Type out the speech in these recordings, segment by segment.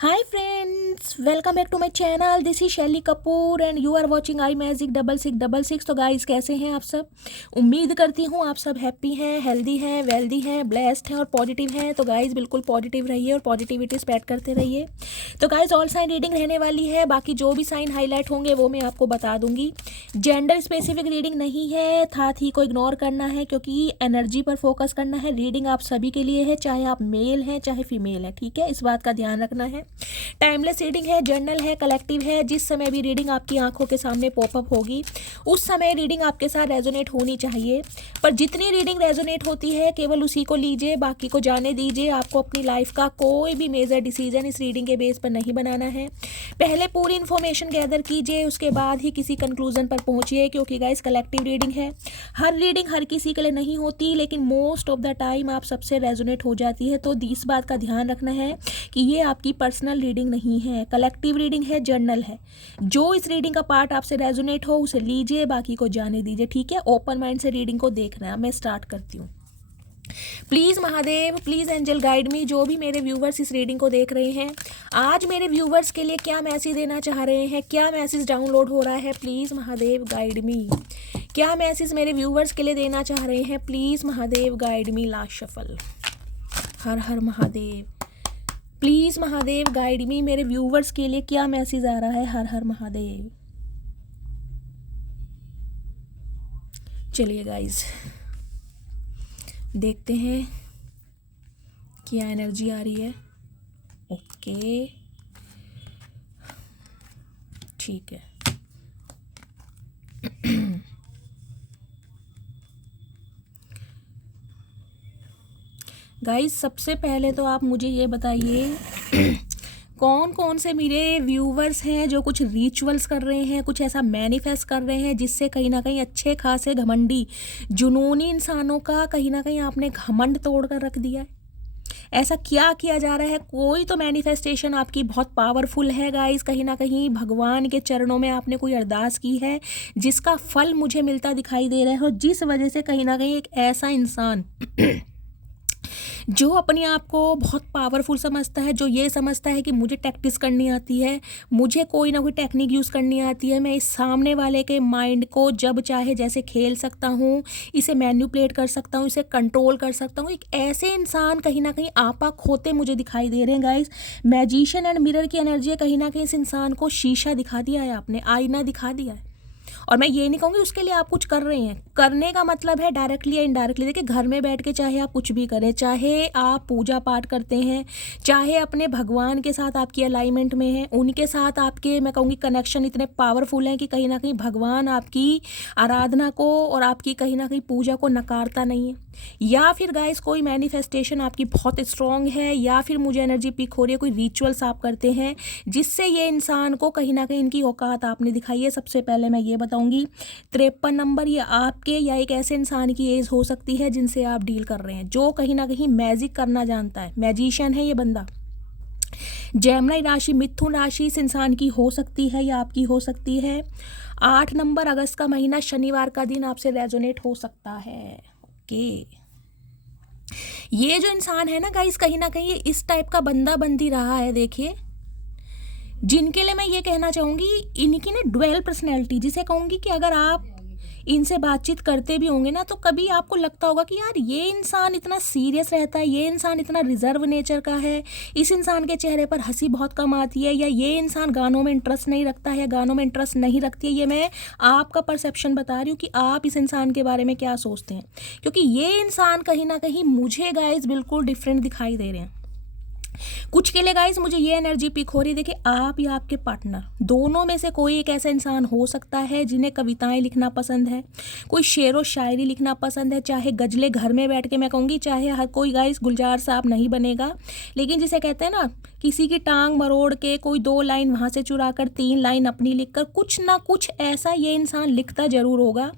Hi friends, welcome back to my channel. This is Shaily Kapoor and you are watching I magic 6666। तो guys कैसे हैं आप सब। उम्मीद करती हूँ आप सब हैप्पी हैं, हेल्दी हैं, वेल्दी हैं, ब्लेस्ड हैं और पॉजिटिव हैं। तो गाइस बिल्कुल पॉजिटिव रहिए और पॉजिटिविटी स्प्रेड करते रहिए। तो गाइस ऑल साइन रीडिंग रहने वाली है, बाकी जो भी साइन हाईलाइट होंगे वो मैं आपको बता दूंगी। जेंडर स्पेसिफिक रीडिंग नहीं है, साथ ही को इग्नोर करना है क्योंकि एनर्जी पर फोकस करना है। रीडिंग आप सभी के लिए है, चाहे आप मेल हैं चाहे फीमेल हैं, ठीक है, इस बात का ध्यान रखना है। टाइमलेस रीडिंग है, जर्नल है, कलेक्टिव है। जिस समय भी रीडिंग आपकी आंखों के सामने पॉपअप होगी उस समय रीडिंग आपके साथ रेजोनेट होनी चाहिए। पर जितनी रीडिंग रेजोनेट होती है केवल उसी को लीजिए, बाकी को जाने दीजिए। आपको अपनी लाइफ का कोई भी मेजर डिसीजन इस रीडिंग के बेस पर नहीं बनाना है। पहले पूरी इन्फॉर्मेशन गैदर कीजिए, उसके बाद ही किसी कंक्लूजन पर पहुंचिए, क्योंकि गाइस कलेक्टिव रीडिंग है। हर रीडिंग हर किसी के लिए नहीं होती, लेकिन मोस्ट ऑफ द टाइम आप सबसे रेजोनेट हो जाती है। तो इस बात का ध्यान रखना है कि ये आपकी पर्सनल रीडिंग नहीं है, कलेक्टिव रीडिंग है, जर्नल है। जो इस रीडिंग का पार्ट आपसे रेजोनेट हो उसे लीजिए, बाकी को जाने दीजिए, ठीक है। ओपन माइंड से रीडिंग को देखना है। मैं स्टार्ट करती हूँ। Please Mahadev, please angel guide me. जो भी मेरे व्यूवर्स इस रीडिंग को देख रहे हैं, आज मेरे व्यूवर्स के लिए क्या मैसेज देना चाह रहे हैं, क्या मैसेज डाउनलोड हो रहा है, प्लीज़ महादेव गाइड मी। क्या मैसेज मेरे व्यूवर्स के लिए देना चाह रहे हैं, please Mahadev guide me. Last shuffle. हर हर महादेव। प्लीज़ महादेव गाइड मी, मेरे व्यूवर्स के लिए क्या मैसेज आ रहा है। हर हर महादेव। चलिए गाइज देखते हैं क्या एनर्जी आ रही है। ओके ठीक है। गाइस सबसे पहले तो आप मुझे ये बताइए कौन कौन से मेरे व्यूवर्स हैं जो कुछ रिचुअल्स कर रहे हैं, कुछ ऐसा मैनिफेस्ट कर रहे हैं जिससे कहीं ना कहीं अच्छे खासे घमंडी जुनूनी इंसानों का कहीं ना कहीं आपने घमंड तोड़ कर रख दिया है। ऐसा क्या किया जा रहा है। कोई तो मैनिफेस्टेशन आपकी बहुत पावरफुल है गाइस। कहीं ना कहीं भगवान के चरणों में आपने कोई अरदास की है जिसका फल मुझे मिलता दिखाई दे रहा है, और जिस वजह से कहीं ना कहीं एक ऐसा इंसान जो अपने आप को बहुत पावरफुल समझता है, जो ये समझता है कि मुझे टैक्टिस करनी आती है, मुझे कोई ना कोई टेक्निक यूज़ करनी आती है, मैं इस सामने वाले के माइंड को जब चाहे जैसे खेल सकता हूँ, इसे मैन्युपुलेट कर सकता हूँ, इसे कंट्रोल कर सकता हूँ। एक ऐसे इंसान कहीं ना कहीं आपा खोते मुझे दिखाई दे रहे हैं गाइस। मैजिशियन एंड मिरर की एनर्जी है, कहीं ना कहीं इस इंसान को शीशा दिखा दिया है आपने, आईना दिखा दिया है। और मैं ये नहीं कहूँगी उसके लिए आप कुछ कर रहे हैं। करने का मतलब है डायरेक्टली या इनडायरेक्टली। देखिए घर में बैठ के चाहे आप कुछ भी करें, चाहे आप पूजा पाठ करते हैं, चाहे अपने भगवान के साथ आपकी अलाइनमेंट में है, उनके साथ आपके मैं कहूँगी कनेक्शन इतने पावरफुल हैं कि कहीं ना कहीं भगवान आपकी आराधना को और आपकी कहीं ना कहीं पूजा को नकारता नहीं है। या फिर गाइस कोई मैनिफेस्टेशन आपकी बहुत स्ट्रॉन्ग है, या फिर मुझे एनर्जी पिक हो रही है, कोई रिचुअल्स आप करते हैं जिससे ये इंसान को कहीं ना कहीं इनकी औकात आपने दिखाई है। सबसे पहले मैं ये बताऊंगी 53 नंबर ये आपके या एक ऐसे इंसान की एज हो सकती है जिनसे आप डील कर रहे हैं, जो कहीं ना कहीं मैजिक करना जानता है, मैजिशियन है ये बंदा। जेमिनी राशि, मिथुन राशि इस इंसान की हो सकती है या आपकी हो सकती है। 8 नंबर अगस्त का महीना, शनिवार का दिन आपसे रेजोनेट हो सकता है। ओके ये जो इंसान है ना गाइस, कहीं ना कहीं ये इस टाइप का बंदा बंदी रहा है। देखिए जिनके लिए मैं ये कहना चाहूँगी, इनकी ना ड्वेल पर्सनैलिटी जिसे कहूँगी कि अगर आप इनसे बातचीत करते भी होंगे ना तो कभी आपको लगता होगा कि यार ये इंसान इतना सीरियस रहता है, ये इंसान इतना रिजर्व नेचर का है, इस इंसान के चेहरे पर हंसी बहुत कम आती है, या ये इंसान गानों में इंटरेस्ट नहीं रखता है या गानों में इंटरेस्ट नहीं रखती है। ये मैं आपका परसेप्शन बता रही हूँ कि आप इस इंसान के बारे में क्या सोचते हैं, क्योंकि ये इंसान कहीं ना कहीं मुझे गाइस बिल्कुल डिफरेंट दिखाई दे रहे हैं। कुछ के लिए गाइस मुझे ये एनर्जी पिक हो रही है। देखिए आप या आपके पार्टनर दोनों में से कोई एक ऐसा इंसान हो सकता है जिन्हें कविताएं लिखना पसंद है, कोई शेर व शायरी लिखना पसंद है, चाहे गजलें घर में बैठ के मैं कहूँगी, चाहे हर कोई गाइस गुलजार साहब नहीं बनेगा, लेकिन जिसे कहते हैं ना किसी की टांग मरोड़ के कोई 2 लाइन वहाँ से चुरा कर 3 लाइन अपनी लिख कर कुछ ना कुछ ऐसा ये इंसान लिखता ज़रूर होगा।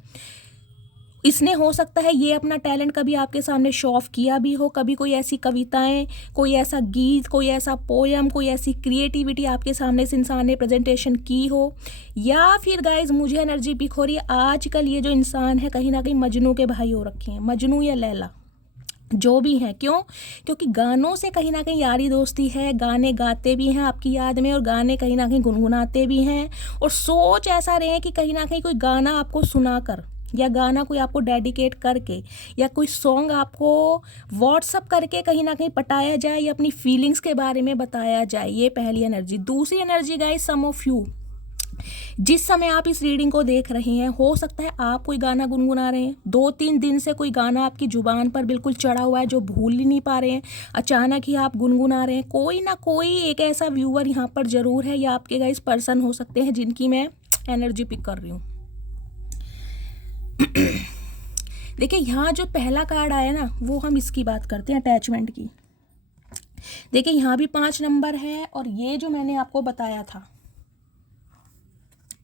इसने हो सकता है ये अपना टैलेंट कभी आपके सामने शो ऑफ किया भी हो, कभी कोई ऐसी कविताएं, कोई ऐसा गीत, कोई ऐसा पोयम, कोई ऐसी क्रिएटिविटी आपके सामने इस इंसान ने प्रेजेंटेशन की हो। या फिर गाइज मुझे एनर्जी पिक हो रही है आजकल ये जो इंसान है कहीं ना कहीं मजनू के भाई हो रखे हैं, मजनू या लैला। जो भी हैं। क्यों? क्योंकि गानों से कहीं ना कहीं यारी दोस्ती है, गाने गाते भी हैं आपकी याद में और गाने कहीं ना कहीं गुनगुनाते भी हैं। और सोच ऐसा रहे कि कहीं ना कहीं कोई गाना आपको सुनाकर या गाना कोई आपको डेडिकेट करके या कोई सॉन्ग आपको व्हाट्सअप करके कहीं ना कहीं पटाया जाए या अपनी फीलिंग्स के बारे में बताया जाए। ये पहली एनर्जी। दूसरी energy guys, some of you, जिस समय आप इस रीडिंग को देख रहे हैं, हो सकता है आप कोई गाना गुनगुना रहे हैं, 2-3 दिन से कोई गाना आपकी जुबान पर बिल्कुल चढ़ा हुआ है जो भूल ही नहीं पा रहे हैं, अचानक ही आप गुनगुना रहे हैं। कोई ना कोई एक ऐसा व्यूअर यहाँ पर जरूर है या आपके गाइस पर्सन हो सकते हैं जिनकी मैं एनर्जी पिक कर रही हूँ। देखिए यहाँ जो पहला कार्ड आया ना, वो हम इसकी बात करते हैं, अटैचमेंट की। देखिए यहाँ भी 5 नंबर है और ये जो मैंने आपको बताया था,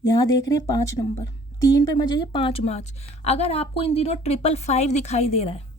यहाँ देख रहे हैं 5 नंबर, 3 पे मत जाइए, 5 मार्च। अगर आपको इन दिनों 555 दिखाई दे रहा है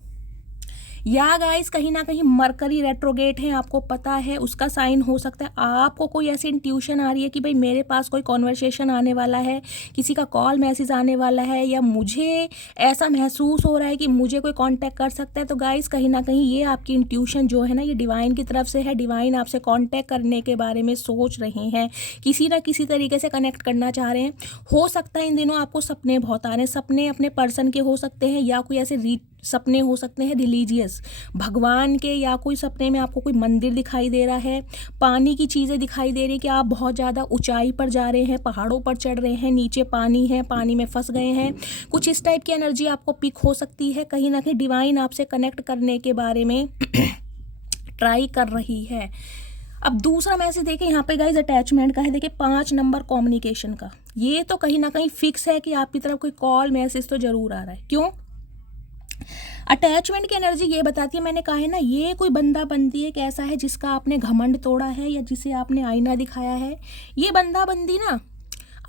या गाइस कहीं ना कहीं मरकरी रेट्रोगेट है, आपको पता है, उसका साइन हो सकता है। आपको कोई ऐसी इंट्यूशन आ रही है कि भाई मेरे पास कोई कॉन्वर्सेशन आने वाला है, किसी का कॉल मैसेज आने वाला है, या मुझे ऐसा महसूस हो रहा है कि मुझे कोई कांटेक्ट कर सकता है, तो गाइस कहीं ना कहीं ये आपकी इंट्यूशन जो है ना, ये डिवाइन की तरफ से है। डिवाइन आपसे कांटेक्ट करने के बारे में सोच रहे हैं, किसी ना किसी तरीके से कनेक्ट करना चाह रहे हैं। हो सकता है इन दिनों आपको सपने बहुत आ रहे हैं, सपने अपने पर्सन के हो सकते हैं या कोई ऐसे सपने हो सकते हैं रिलीजियस, भगवान के, या कोई सपने में आपको कोई मंदिर दिखाई दे रहा है, पानी की चीज़ें दिखाई दे रही हैं कि आप बहुत ज़्यादा ऊंचाई पर जा रहे हैं, पहाड़ों पर चढ़ रहे हैं, नीचे पानी है, पानी में फंस गए हैं। कुछ इस टाइप की एनर्जी आपको पिक हो सकती है। कहीं ना कहीं डिवाइन आपसे कनेक्ट करने के बारे में ट्राई कर रही है। अब दूसरा मैसेज देखिए यहाँ पे गाइज अटैचमेंट का है। देखिए 5 नंबर कम्युनिकेशन का, ये तो कहीं ना कहीं फिक्स है कि आपकी तरफ कोई कॉल मैसेज तो जरूर आ रहा है। क्यों? अटैचमेंट की एनर्जी ये बताती है, मैंने कहा है ना, ये कोई बंदा बंदी एक ऐसा है जिसका आपने घमंड तोड़ा है या जिसे आपने आईना दिखाया है। ये बंदा बंदी ना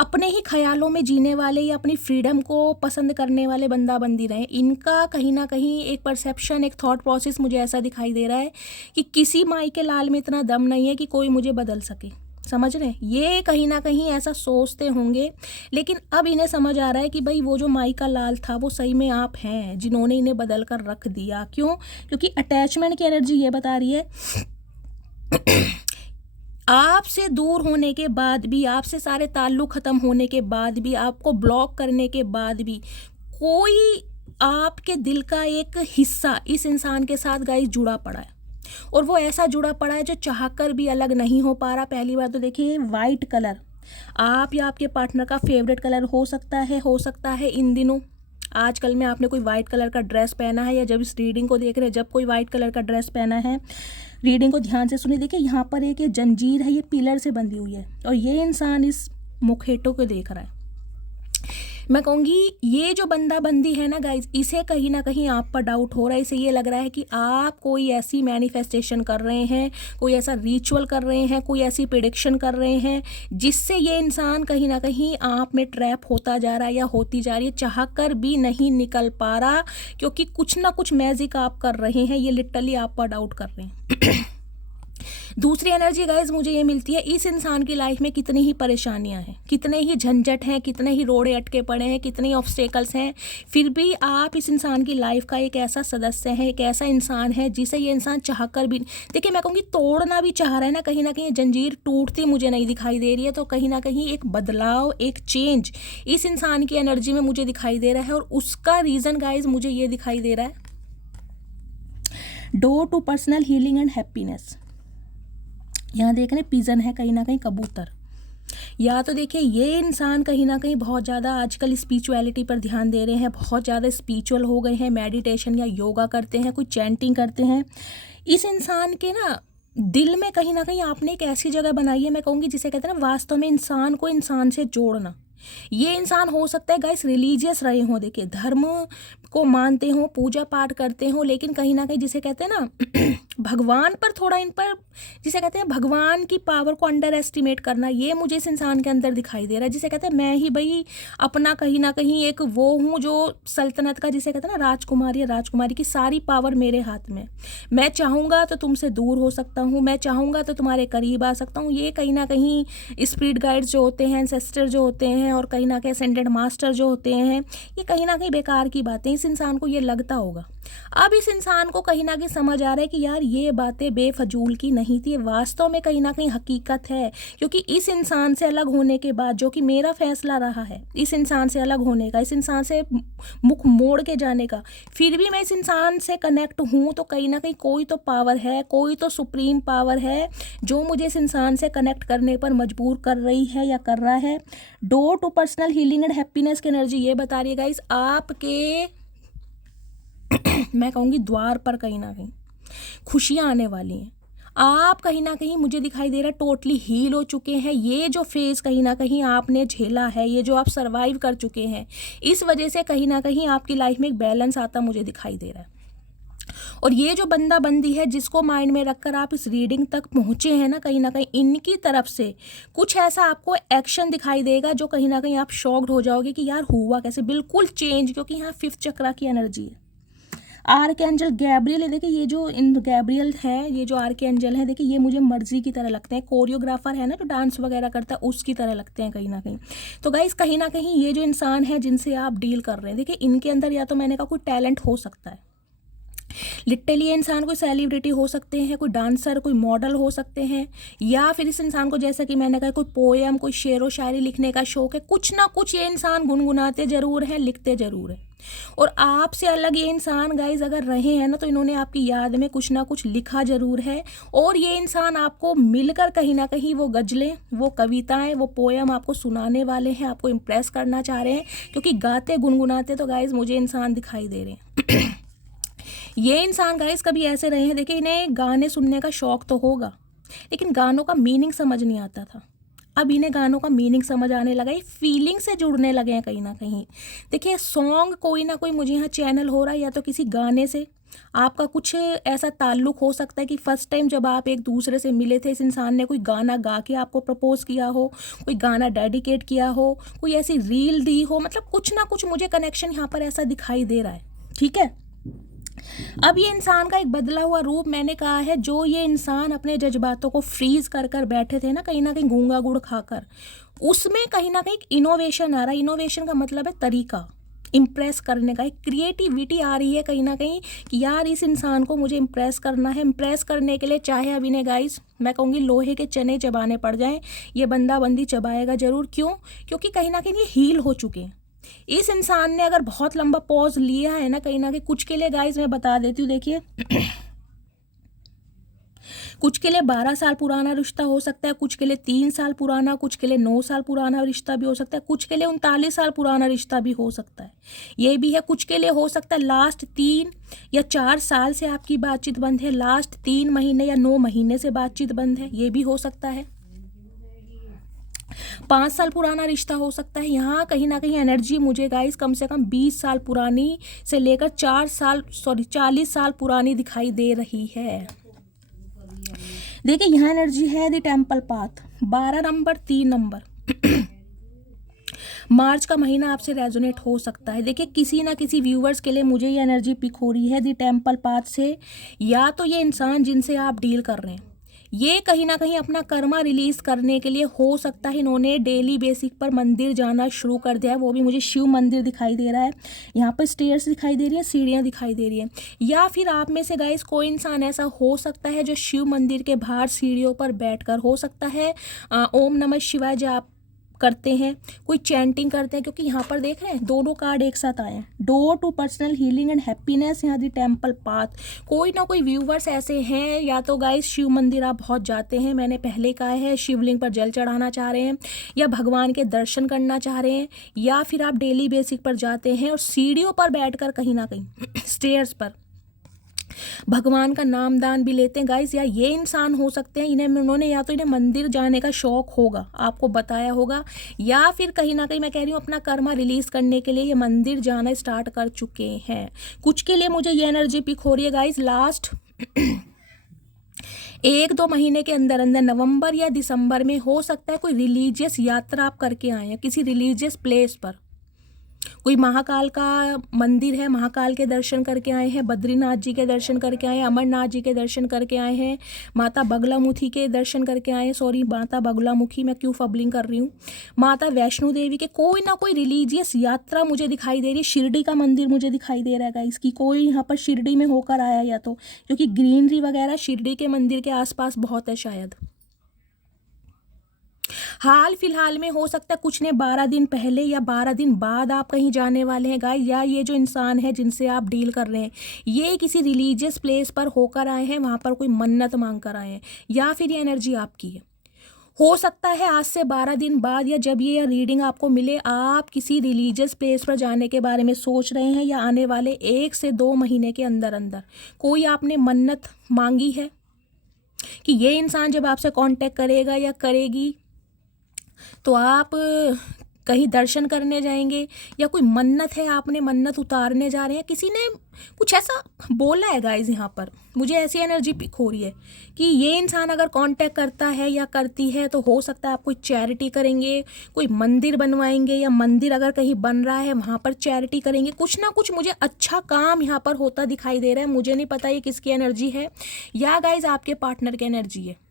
अपने ही ख्यालों में जीने वाले या अपनी फ्रीडम को पसंद करने वाले बंदा बंदी रहे। इनका कहीं ना कहीं एक परसेप्शन, एक थॉट प्रोसेस मुझे ऐसा दिखाई दे रहा है कि किसी माई के लाल में इतना दम नहीं है कि कोई मुझे बदल सके। समझ रहे हैं? ये कहीं ना कहीं ऐसा सोचते होंगे, लेकिन अब इन्हें समझ आ रहा है कि भाई वो जो माई का लाल था वो सही में आप हैं जिन्होंने इन्हें बदल कर रख दिया। क्यों? क्योंकि अटैचमेंट की एनर्जी ये बता रही है आपसे दूर होने के बाद भी, आपसे सारे ताल्लुक ख़त्म होने के बाद भी, आपको ब्लॉक करने के बाद भी, कोई आपके दिल का एक हिस्सा इस इंसान के साथ गाइस जुड़ा पड़ा है, और वो ऐसा जुड़ा पड़ा है जो चाहकर भी अलग नहीं हो पा रहा। पहली बात तो देखिए वाइट कलर आप या आपके पार्टनर का फेवरेट कलर हो सकता है इन दिनों, आजकल में आपने कोई वाइट कलर का ड्रेस पहना है, या जब इस रीडिंग को देख रहे हैं जब कोई वाइट कलर का ड्रेस पहना है। रीडिंग को ध्यान से सुनिए। देखिए यहाँ पर एक ये जंजीर है, ये पिलर से बंधी हुई है और ये इंसान इस मुखेटों को देख रहा है। मैं कहूँगी ये जो बंदा बंदी है ना गाइज, इसे कहीं ना कहीं आप पर डाउट हो रहा है। इसे ये लग रहा है कि आप कोई ऐसी मैनिफेस्टेशन कर रहे हैं, कोई ऐसा रिचुअल कर रहे हैं, कोई ऐसी प्रेडिक्शन कर रहे हैं जिससे ये इंसान कहीं ना कहीं आप में ट्रैप होता जा रहा है या होती जा रही है, चाह कर भी नहीं निकल पा रहा, क्योंकि कुछ ना कुछ मैजिक आप कर रहे हैं। ये लिटरली आप पर डाउट कर रहे हैं। दूसरी एनर्जी गाइज मुझे ये मिलती है, इस इंसान की लाइफ में कितनी ही परेशानियां हैं, कितने ही झंझट हैं, कितने ही रोड़े अटके पड़े हैं, कितने ही ऑब्स्टेकल्स हैं, फिर भी आप इस इंसान की लाइफ का एक ऐसा सदस्य है, एक ऐसा इंसान है जिसे ये इंसान चाहकर भी, देखिए मैं कहूँगी तोड़ना भी चाह रहा है ना, कहीं ना कहीं जंजीर टूटती मुझे नहीं दिखाई दे रही है। तो कहीं ना कहीं एक बदलाव, एक चेंज इस इंसान की एनर्जी में मुझे दिखाई दे रहा है, और उसका रीज़न गाइज मुझे ये दिखाई दे रहा है, door to personal healing and happiness. यहाँ देख रहे हैं पिजन है, कहीं ना कहीं कबूतर। या तो देखिए ये इंसान कहीं ना कहीं बहुत ज़्यादा आजकल स्पिरिचुअलिटी पर ध्यान दे रहे हैं, बहुत ज़्यादा स्पिरिचुअल हो गए हैं, मेडिटेशन या योगा करते हैं, कोई चैंटिंग करते हैं। इस इंसान के ना दिल में कहीं ना कहीं आपने एक ऐसी जगह बनाई है, मैं कहूँगी जिसे कहते हैं ना वास्तव में इंसान को इंसान से जोड़ना। ये इंसान हो सकता है गाइस रिलीजियस रहे हों, देखिए धर्म को मानते हों, पूजा पाठ करते हों, लेकिन कहीं ना कहीं जिसे कहते हैं ना भगवान पर थोड़ा, इन पर जिसे कहते हैं भगवान की पावर को अंडर एस्टिमेट करना, ये मुझे इस इंसान के अंदर दिखाई दे रहा है। जिसे कहते हैं मैं ही भाई अपना कहीं ना कहीं एक वो हूँ जो सल्तनत का, जिसे कहते हैं ना राजकुमारी या राजकुमारी की सारी पावर मेरे हाथ में, मैं चाहूँगा तो तुमसे दूर हो सकता हूँ, मैं चाहूँगा तो तुम्हारे करीब आ सकता हूँ। ये कहीं ना कहीं स्पिरिट गाइड्स जो होते हैं, एंसेस्टर जो होते हैं, और कहीं ना कहीं असेंडेड मास्टर जो होते हैं, ये कहीं ना कहीं बेकार की बातें इस इंसान को ये लगता होगा। अब इस इंसान को कहीं ना कहीं समझ आ रहा है कि यार ये बातें बेफजूल की नहीं थी, वास्तव में कहीं ना कहीं हकीकत है। क्योंकि इस इंसान से अलग होने के बाद जो कि मेरा फैसला रहा है इस इंसान से अलग होने का, इस इंसान से मुख मोड़ के जाने का, फिर भी मैं इस इंसान से कनेक्ट हूँ, तो कहीं ना कहीं कोई तो पावर है, कोई तो सुप्रीम पावर है जो मुझे इस इंसान से कनेक्ट करने पर मजबूर कर रही है या कर रहा है। Door to personal healing and happiness की एनर्जी ये बता रही है गाइस, आपके मैं कहूँगी द्वार पर कहीं ना कहीं खुशियाँ आने वाली हैं। आप कहीं ना कहीं मुझे दिखाई दे रहा है टोटली हील हो चुके हैं। ये जो फेज़ कहीं ना कहीं आपने झेला है, ये जो आप सरवाइव कर चुके हैं, इस वजह से कहीं ना कहीं आपकी लाइफ में एक बैलेंस आता मुझे दिखाई दे रहा है। और ये जो बंदा बंदी है जिसको माइंड में रखकर आप इस रीडिंग तक पहुँचे हैं ना कहीं इनकी तरफ से कुछ ऐसा आपको एक्शन दिखाई देगा जो कहीं ना कहीं आप शॉक्ड हो जाओगे कि यार हुआ कैसे, बिल्कुल चेंज। क्योंकि यहाँ 5th चक्रा की एनर्जी है। आर्कएंजल गैब्रियल है। देखिए ये जो इन गैब्रियल है, ये जो आर्कएंजल है, देखिए ये मुझे मर्जी की तरह लगते हैं। कोरियोग्राफर है ना जो डांस वगैरह करता है, उसकी तरह लगते हैं कहीं ना कहीं। तो गाइस कहीं ना कहीं ये जो इंसान है जिनसे आप डील कर रहे हैं, देखिए इनके अंदर या तो मैंने कहा कोई टैलेंट हो सकता है, लिटरली ये इंसान कोई सेलिब्रिटी हो सकते हैं, कोई डांसर, कोई मॉडल हो सकते हैं, या फिर इस इंसान को जैसा कि मैंने कहा कोई पोएम, कोई शेर व शायरी लिखने का शौक है। कुछ ना कुछ ये इंसान गुनगुनाते जरूर हैं, लिखते जरूर हैं। और आपसे अलग ये इंसान गाइज अगर रहे हैं ना तो इन्होंने आपकी याद में कुछ ना कुछ लिखा जरूर है। और ये इंसान आपको मिलकर कहीं ना कहीं वो गज़लें, वो कविताएं, वो पोएम आपको सुनाने वाले हैं, आपको इम्प्रेस करना चाह रहे हैं। क्योंकि गाते गुनगुनाते तो गाइज मुझे इंसान दिखाई दे रहे हैं। ये इंसान गाइस कभी ऐसे रहे हैं, देखिए इन्हें गाने सुनने का शौक तो होगा लेकिन गानों का मीनिंग समझ नहीं आता था। अब इन्हें गानों का मीनिंग समझ आने लगा, ये फीलिंग से जुड़ने लगे हैं कहीं ना कहीं। देखिए सॉन्ग कोई ना कोई मुझे यहाँ चैनल हो रहा है, या तो किसी गाने से आपका कुछ ऐसा ताल्लुक हो सकता है कि फर्स्ट टाइम जब आप एक दूसरे से मिले थे, इस इंसान ने कोई गाना गा के आपको प्रपोज किया हो, कोई गाना डेडिकेट किया हो, कोई ऐसी रील दी हो, मतलब कुछ ना कुछ मुझे कनेक्शन यहाँ पर ऐसा दिखाई दे रहा है। ठीक है, अब ये इंसान का एक बदला हुआ रूप मैंने कहा है। जो ये इंसान अपने जज्बातों को फ्रीज कर कर बैठे थे ना कहीं गूंगा गुड़ खाकर, उसमें कहीं ना कहीं एक इनोवेशन आ रहा है। इनोवेशन का मतलब है तरीका, इम्प्रेस करने का, एक क्रिएटिविटी आ रही है कहीं ना कहीं कि यार इस इंसान को मुझे इम्प्रेस करना है। इम्प्रेस करने के लिए चाहे अब इन्हें गाइस मैं कहूँगी लोहे के चने चबाने पड़ जाएं, ये बंदा बंदी चबाएगा जरूर। क्यों? क्योंकि कहीं ना कहीं ये हील हो चुके हैं। इस इंसान ने अगर बहुत लंबा पॉज लिया है ना कहीं कुछ के लिए गाइस मैं बता देती हूँ, देखिए कुछ के लिए 12 साल पुराना रिश्ता हो सकता है, कुछ के लिए 3 साल पुराना, कुछ के लिए 9 साल पुराना रिश्ता भी हो सकता है, कुछ के लिए 39 साल पुराना रिश्ता भी हो सकता है। ये भी है, कुछ के लिए हो सकता है लास्ट 3 या 4 साल से आपकी बातचीत बंद है, लास्ट 3 महीने या 9 महीने से बातचीत बंद है, ये भी हो सकता है। 5 साल पुराना रिश्ता हो सकता है। यहाँ कहीं ना कहीं एनर्जी मुझे गाइस कम से कम 20 साल पुरानी से लेकर 40 साल पुरानी दिखाई दे रही है। देखिए यहाँ एनर्जी है the temple path, 12 number, 3 number. मार्च का महीना आपसे रेजोनेट हो सकता है। देखिए किसी ना किसी व्यूवर्स के लिए मुझे ये एनर्जी पिक हो रही है द टेम्पल पाथ से। या तो ये इंसान जिनसे आप डील कर रहे हैं, ये कहीं ना कहीं अपना कर्मा रिलीज करने के लिए हो सकता है इन्होंने डेली बेसिक पर मंदिर जाना शुरू कर दिया है। वो भी मुझे शिव मंदिर दिखाई दे रहा है, यहाँ पर स्टेयर्स दिखाई दे रही है, सीढ़ियाँ दिखाई दे रही है। या फिर आप में से गाइस कोई इंसान ऐसा हो सकता है जो शिव मंदिर के बाहर सीढ़ियों पर बैठकर, हो सकता है ओम नमः शिवाय जाप करते हैं, कोई चैंटिंग करते हैं। क्योंकि यहाँ पर देख रहे हैं दोनों कार्ड एक साथ आए हैं, door to personal healing and happiness, यहाँ दी टेम्पल पाथ। कोई ना कोई व्यूवर्स ऐसे हैं, या तो गाइस शिव मंदिर आप बहुत जाते हैं, मैंने पहले कहा है, शिवलिंग पर जल चढ़ाना चाह रहे हैं, या भगवान के दर्शन करना चाह रहे हैं, या फिर आप डेली बेसिक पर जाते हैं और सीढ़ियों पर बैठकर कहीं ना कहीं स्टेयर्स पर भगवान का नाम दान भी लेते हैं गाइस। या ये इंसान हो सकते हैं उन्होंने या तो इन्हें मंदिर जाने का शौक होगा, आपको बताया होगा, या फिर कहीं ना कहीं मैं कह रही हूँ अपना कर्मा रिलीज करने के लिए ये मंदिर जाना स्टार्ट कर चुके हैं। कुछ के लिए मुझे ये एनर्जी पिक हो रही है गाइस लास्ट 1-2 महीने के अंदर अंदर, नवंबर या दिसंबर में हो सकता है कोई रिलीजियस यात्रा आप करके आए हैं किसी रिलीजियस प्लेस पर। कोई महाकाल का मंदिर है, महाकाल के दर्शन करके आए हैं, बद्रीनाथ जी के दर्शन करके आए हैं, अमरनाथ जी के दर्शन करके आए हैं, माता बगलामुखी के दर्शन करके आए हैं, सॉरी माता बगलामुखी, मैं क्यों फबलिंग कर रही हूँ, माता वैष्णो देवी के, कोई ना कोई रिलीजियस यात्रा मुझे दिखाई दे रही है। शिरडी का मंदिर मुझे दिखाई दे रहा है गाइस कि कोई यहाँ पर शिरडी में होकर आया, या तो क्योंकि ग्रीनरी वगैरह शिरडी के मंदिर के आसपास बहुत है शायद। हाल फिलहाल में हो सकता है कुछ ने 12 दिन पहले या 12 दिन बाद आप कहीं जाने वाले हैं गाइस, या ये जो इंसान है जिनसे आप डील कर रहे हैं ये किसी रिलीजियस प्लेस पर होकर आए हैं, वहाँ पर कोई मन्नत मांग कर आए हैं, या फिर ये एनर्जी आपकी है। हो सकता है आज से 12 दिन बाद या जब ये रीडिंग आपको मिले आप किसी रिलीजियस प्लेस पर जाने के बारे में सोच रहे हैं, या आने वाले 1 से 2 महीने के अंदर अंदर कोई आपने मन्नत मांगी है कि ये इंसान जब आपसे कांटेक्ट करेगा या करेगी तो आप कहीं दर्शन करने जाएंगे, या कोई मन्नत है आपने मन्नत उतारने जा रहे हैं, किसी ने कुछ ऐसा बोला है गाइज। यहाँ पर मुझे ऐसी एनर्जी पिक हो रही है कि ये इंसान अगर कांटेक्ट करता है या करती है तो हो सकता है आप कोई चैरिटी करेंगे, कोई मंदिर बनवाएंगे, या मंदिर अगर कहीं बन रहा है वहाँ पर चैरिटी करेंगे, कुछ ना कुछ मुझे अच्छा काम यहाँ पर होता दिखाई दे रहा है। मुझे नहीं पता ये किसकी एनर्जी है, या गाइज आपके पार्टनर की एनर्जी है।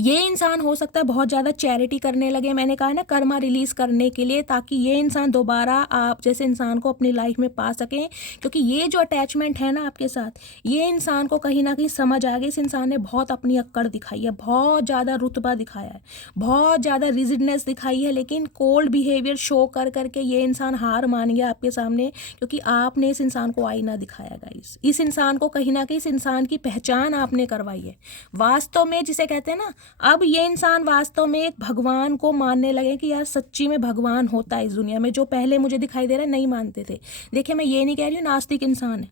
ये इंसान हो सकता है बहुत ज़्यादा चैरिटी करने लगे, मैंने कहा ना कर्मा रिलीज करने के लिए, ताकि ये इंसान दोबारा आप जैसे इंसान को अपनी लाइफ में पा सकें, क्योंकि ये जो अटैचमेंट है ना आपके साथ, ये इंसान को कहीं ना कहीं समझ आ गई इस इंसान ने बहुत अपनी अक्कड़ दिखाई है, बहुत ज़्यादा रुतबा दिखाया है, बहुत ज़्यादा रिजिडनेस दिखाई है, लेकिन कोल्ड बिहेवियर शो कर करके ये इंसान हार मान गया आपके सामने, क्योंकि आपने इस इंसान को आईना दिखाया गाइस। इस इंसान को कहीं ना कहीं इस इंसान की पहचान आपने करवाई है वास्तव में, जिसे कहते हैं ना, अब ये इंसान वास्तव में एक भगवान को मानने लगे कि यार सच्ची में भगवान होता है इस दुनिया में, जो पहले मुझे दिखाई दे रहा है नहीं मानते थे। देखिए मैं ये नहीं कह रही हूँ नास्तिक इंसान है,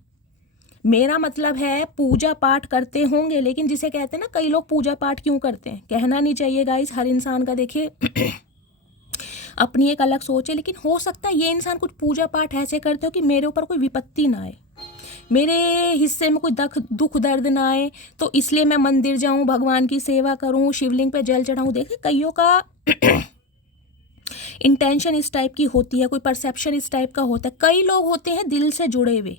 मेरा मतलब है पूजा पाठ करते होंगे, लेकिन जिसे कहते हैं ना कई लोग पूजा पाठ क्यों करते हैं, कहना नहीं चाहिए गाइस, हर इंसान का देखिए अपनी एक अलग सोच है, लेकिन हो सकता है ये इंसान कुछ पूजा पाठ ऐसे करते हो कि मेरे ऊपर कोई विपत्ति ना आए, मेरे हिस्से में कोई दुख दर्द ना आए, तो इसलिए मैं मंदिर जाऊं, भगवान की सेवा करूं, शिवलिंग पे जल चढ़ाऊं। देखिए कईयों का इंटेंशन इस टाइप की होती है, कोई परसेप्शन इस टाइप का होता है। कई लोग होते हैं दिल से जुड़े हुए,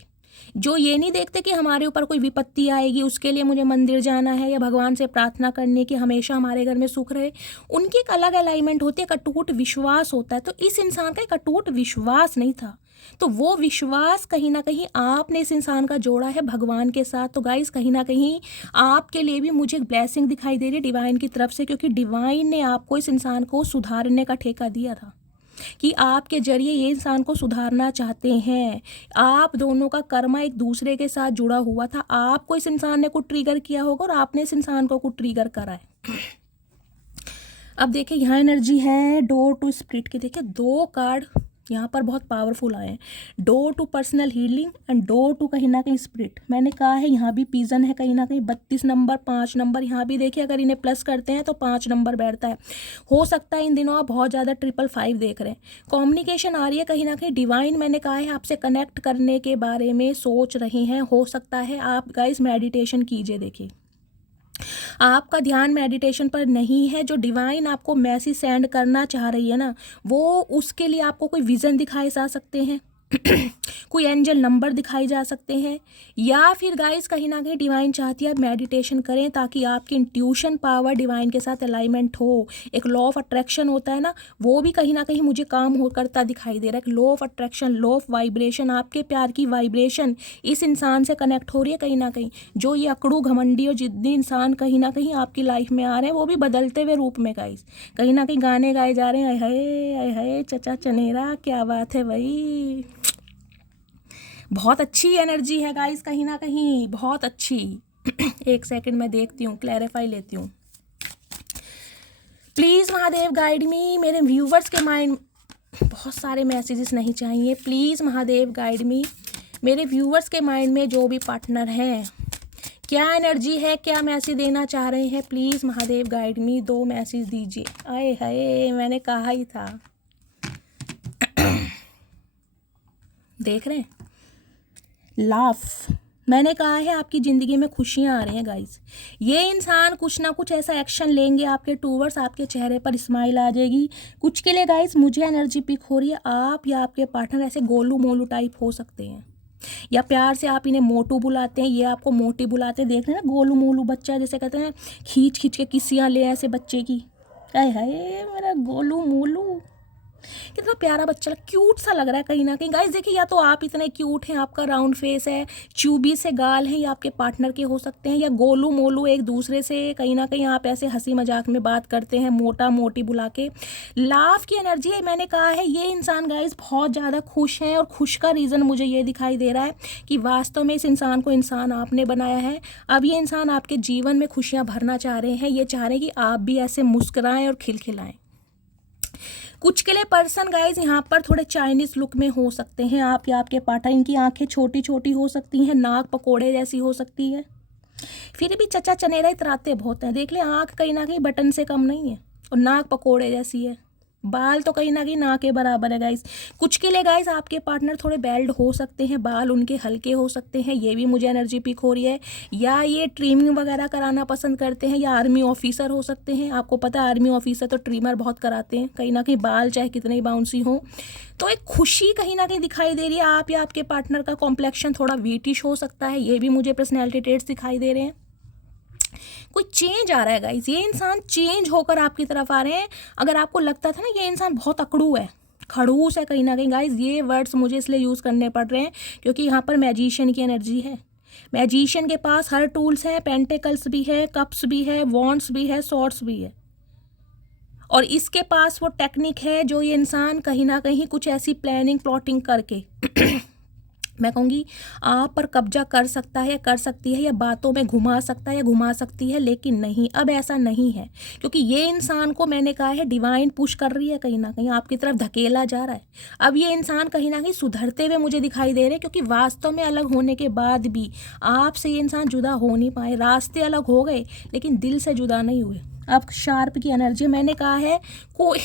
जो ये नहीं देखते कि हमारे ऊपर कोई विपत्ति आएगी उसके लिए मुझे मंदिर जाना है या भगवान से प्रार्थना करने की हमेशा हमारे घर में सुख रहे। उनकी एक अलग अलाइनमेंट होती है, एक अटूट विश्वास होता है। तो इस इंसान का एक अटूट विश्वास नहीं था, तो वो विश्वास कहीं ना कहीं आपने इस इंसान का जोड़ा है भगवान के साथ। तो गाइस कहीं ना कहीं आपके लिए भी मुझे एक ब्लेसिंग दिखाई दे रही है डिवाइन की तरफ से, क्योंकि डिवाइन ने आपको इस इंसान को सुधारने का ठेका दिया था कि आपके जरिए ये इंसान को सुधारना चाहते हैं। आप दोनों का कर्मा एक दूसरे के साथ जुड़ा हुआ था, आपको इस इंसान ने कुछ ट्रिगर किया होगा और आपने इस इंसान को कुछ ट्रिगर करा है। अब देखिए यहाँ एनर्जी है डोर टू स्पिरिट की। देखिए 2 कार्ड यहाँ पर बहुत पावरफुल आए हैं, door to personal healing and door to कहीं ना कहीं स्पिरिट। मैंने कहा है यहाँ भी पिजन है कहीं ना कहीं, 32 नंबर 5 नंबर, यहाँ भी देखिए अगर इन्हें प्लस करते हैं तो 5 नंबर बैठता है। हो सकता है इन दिनों आप बहुत ज़्यादा 555 देख रहे हैं। कम्युनिकेशन आ रही है कहीं ना कहीं, डिवाइन मैंने कहा है आपसे कनेक्ट करने के बारे में सोच रहे हैं। हो सकता है आप गाइस मेडिटेशन कीजिए, देखिए आपका ध्यान मेडिटेशन पर नहीं है, जो डिवाइन आपको मैसेज सेंड करना चाह रही है ना, वो उसके लिए आपको कोई विज़न दिखाए जा सकते हैं कोई एंजल नंबर दिखाई जा सकते हैं, या फिर गाइस कहीं ना कहीं डिवाइन चाहती है आप मेडिटेशन करें ताकि आपकी इंट्यूशन पावर डिवाइन के साथ अलाइनमेंट हो। एक लॉ ऑफ अट्रैक्शन होता है ना, वो भी कहीं ना कहीं मुझे काम हो करता दिखाई दे रहा है। Law of attraction, law of vibration, आपके प्यार की वाइब्रेशन इस इंसान से कनेक्ट हो रही है कहीं ना कहीं। जो ये अकड़ू घमंडी और जिद्दी इंसान कहीं ना कहीं आपकी लाइफ में आ रहे हैं, वो भी बदलते हुए रूप में गाइस कहीं ना कहीं गाने गाए जा रहे हैं, आय हाय चचा चनेरा, क्या बात है भाई, बहुत अच्छी एनर्जी है गाइस कहीं ना कहीं, बहुत अच्छी। एक सेकंड में देखती हूँ, क्लैरिफाई लेती हूँ। प्लीज़ महादेव गाइड मी, मेरे व्यूवर्स के माइंड बहुत सारे मैसेजेस नहीं चाहिए, प्लीज़ महादेव गाइड मी। मेरे व्यूवर्स के माइंड में जो भी पार्टनर हैं, क्या एनर्जी है, क्या मैसेज देना चाह रहे हैं, please Mahadev guide me, 2 message दीजिए। आए हाय मैंने कहा ही था। देख रहे हैं, लाफ, मैंने कहा है आपकी ज़िंदगी में खुशियाँ आ रही हैं गाइस। ये इंसान कुछ ना कुछ ऐसा एक्शन लेंगे आपके टूवर्ड्स, आपके चेहरे पर स्माइल आ जाएगी। कुछ के लिए गाइस मुझे एनर्जी पिक हो रही है, आप या आपके पार्टनर ऐसे गोलू मोलू टाइप हो सकते हैं, या प्यार से आप इन्हें मोटू बुलाते हैं, ये आपको मोटी बुलाते हैं। देख रहे हैं ना, गोलू मोलू बच्चा जैसे कहते हैं, खींच खींच के किसियाँ ले ऐसे बच्चे की। आय हाय मेरा गोलू मोलू, कितना प्यारा बच्चा, क्यूट सा लग रहा है कहीं ना कहीं। गाइस देखिए, या तो आप इतने क्यूट हैं, आपका राउंड फेस है, चूबी से गाल हैं, या आपके पार्टनर के हो सकते हैं, या गोलू मोलू एक दूसरे से कहीं ना कहीं आप ऐसे हंसी मजाक में बात करते हैं, मोटा मोटी बुला के। लाफ की एनर्जी है, मैंने कहा है ये इंसान गाइस बहुत ज़्यादा खुश हैं, और खुश का रीज़न मुझे ये दिखाई दे रहा है कि वास्तव में इस इंसान को इंसान आपने बनाया है। अब ये इंसान आपके जीवन में खुशियाँ भरना चाह रहे हैं, ये चाह रहे हैं कि आप भी ऐसे मुस्कुराएं और खिलखिलाएं। कुछ के लिए पर्सन गाइज यहाँ पर थोड़े चाइनीज लुक में हो सकते हैं, आप या आपके पार्टनर। इनकी आंखें छोटी छोटी हो सकती हैं, नाक पकोड़े जैसी हो सकती है, फिर भी चचा चनेरा इतराते बहुत हैं। देख ले, आंख कहीं ना कहीं बटन से कम नहीं है, और नाक पकोड़े जैसी है, बाल तो कहीं ना कहीं ना के बराबर है गाइस। कुछ के लिए गाइस आपके पार्टनर थोड़े बेल्ड हो सकते हैं, बाल उनके हल्के हो सकते हैं, ये भी मुझे एनर्जी पिक हो रही है। या ये ट्रिमिंग वगैरह कराना पसंद करते हैं, या आर्मी ऑफिसर हो सकते हैं। आपको पता है आर्मी ऑफिसर तो ट्रिमर बहुत कराते हैं, कहीं ना कहीं बाल चाहे कितने ही बाउंसी हो। तो एक खुशी कहीं ना कहीं दिखाई दे रही है। आप या आपके पार्टनर का कॉम्प्लेक्शन थोड़ा वीटिश हो सकता है, ये भी मुझे पर्सनैलिटी ट्रेट्स दिखाई दे रहे हैं। कोई चेंज आ रहा है गाइस, ये इंसान चेंज होकर आपकी तरफ आ रहे हैं। अगर आपको लगता था ना ये इंसान बहुत अकड़ू है, खड़ूस है कहीं ना कहीं गाइस, ये वर्ड्स मुझे इसलिए यूज़ करने पड़ रहे हैं क्योंकि यहाँ पर मैजिशियन की एनर्जी है। मैजिशियन के पास हर टूल्स है, पेंटिकल्स भी है, कप्स भी है, वॉन्ड्स भी है, सॉर्ड्स भी है, और इसके पास वो टेक्निक है जो ये इंसान कहीं ना कहीं कुछ ऐसी प्लानिंग प्लॉटिंग करके मैं कहूँगी आप पर कब्जा कर सकता है, कर सकती है, या बातों में घुमा सकता है या घुमा सकती है। लेकिन नहीं, अब ऐसा नहीं है, क्योंकि ये इंसान को मैंने कहा है डिवाइन पुश कर रही है, कहीं ना कहीं आपकी तरफ धकेला जा रहा है। अब ये इंसान कहीं ना कहीं सुधरते हुए मुझे दिखाई दे रहे हैं, क्योंकि वास्तव में अलग होने के बाद भी आपसे ये इंसान जुदा हो नहीं पाए। रास्ते अलग हो गए लेकिन दिल से जुदा नहीं हुए। अब शार्प की एनर्जी, मैंने कहा है कोई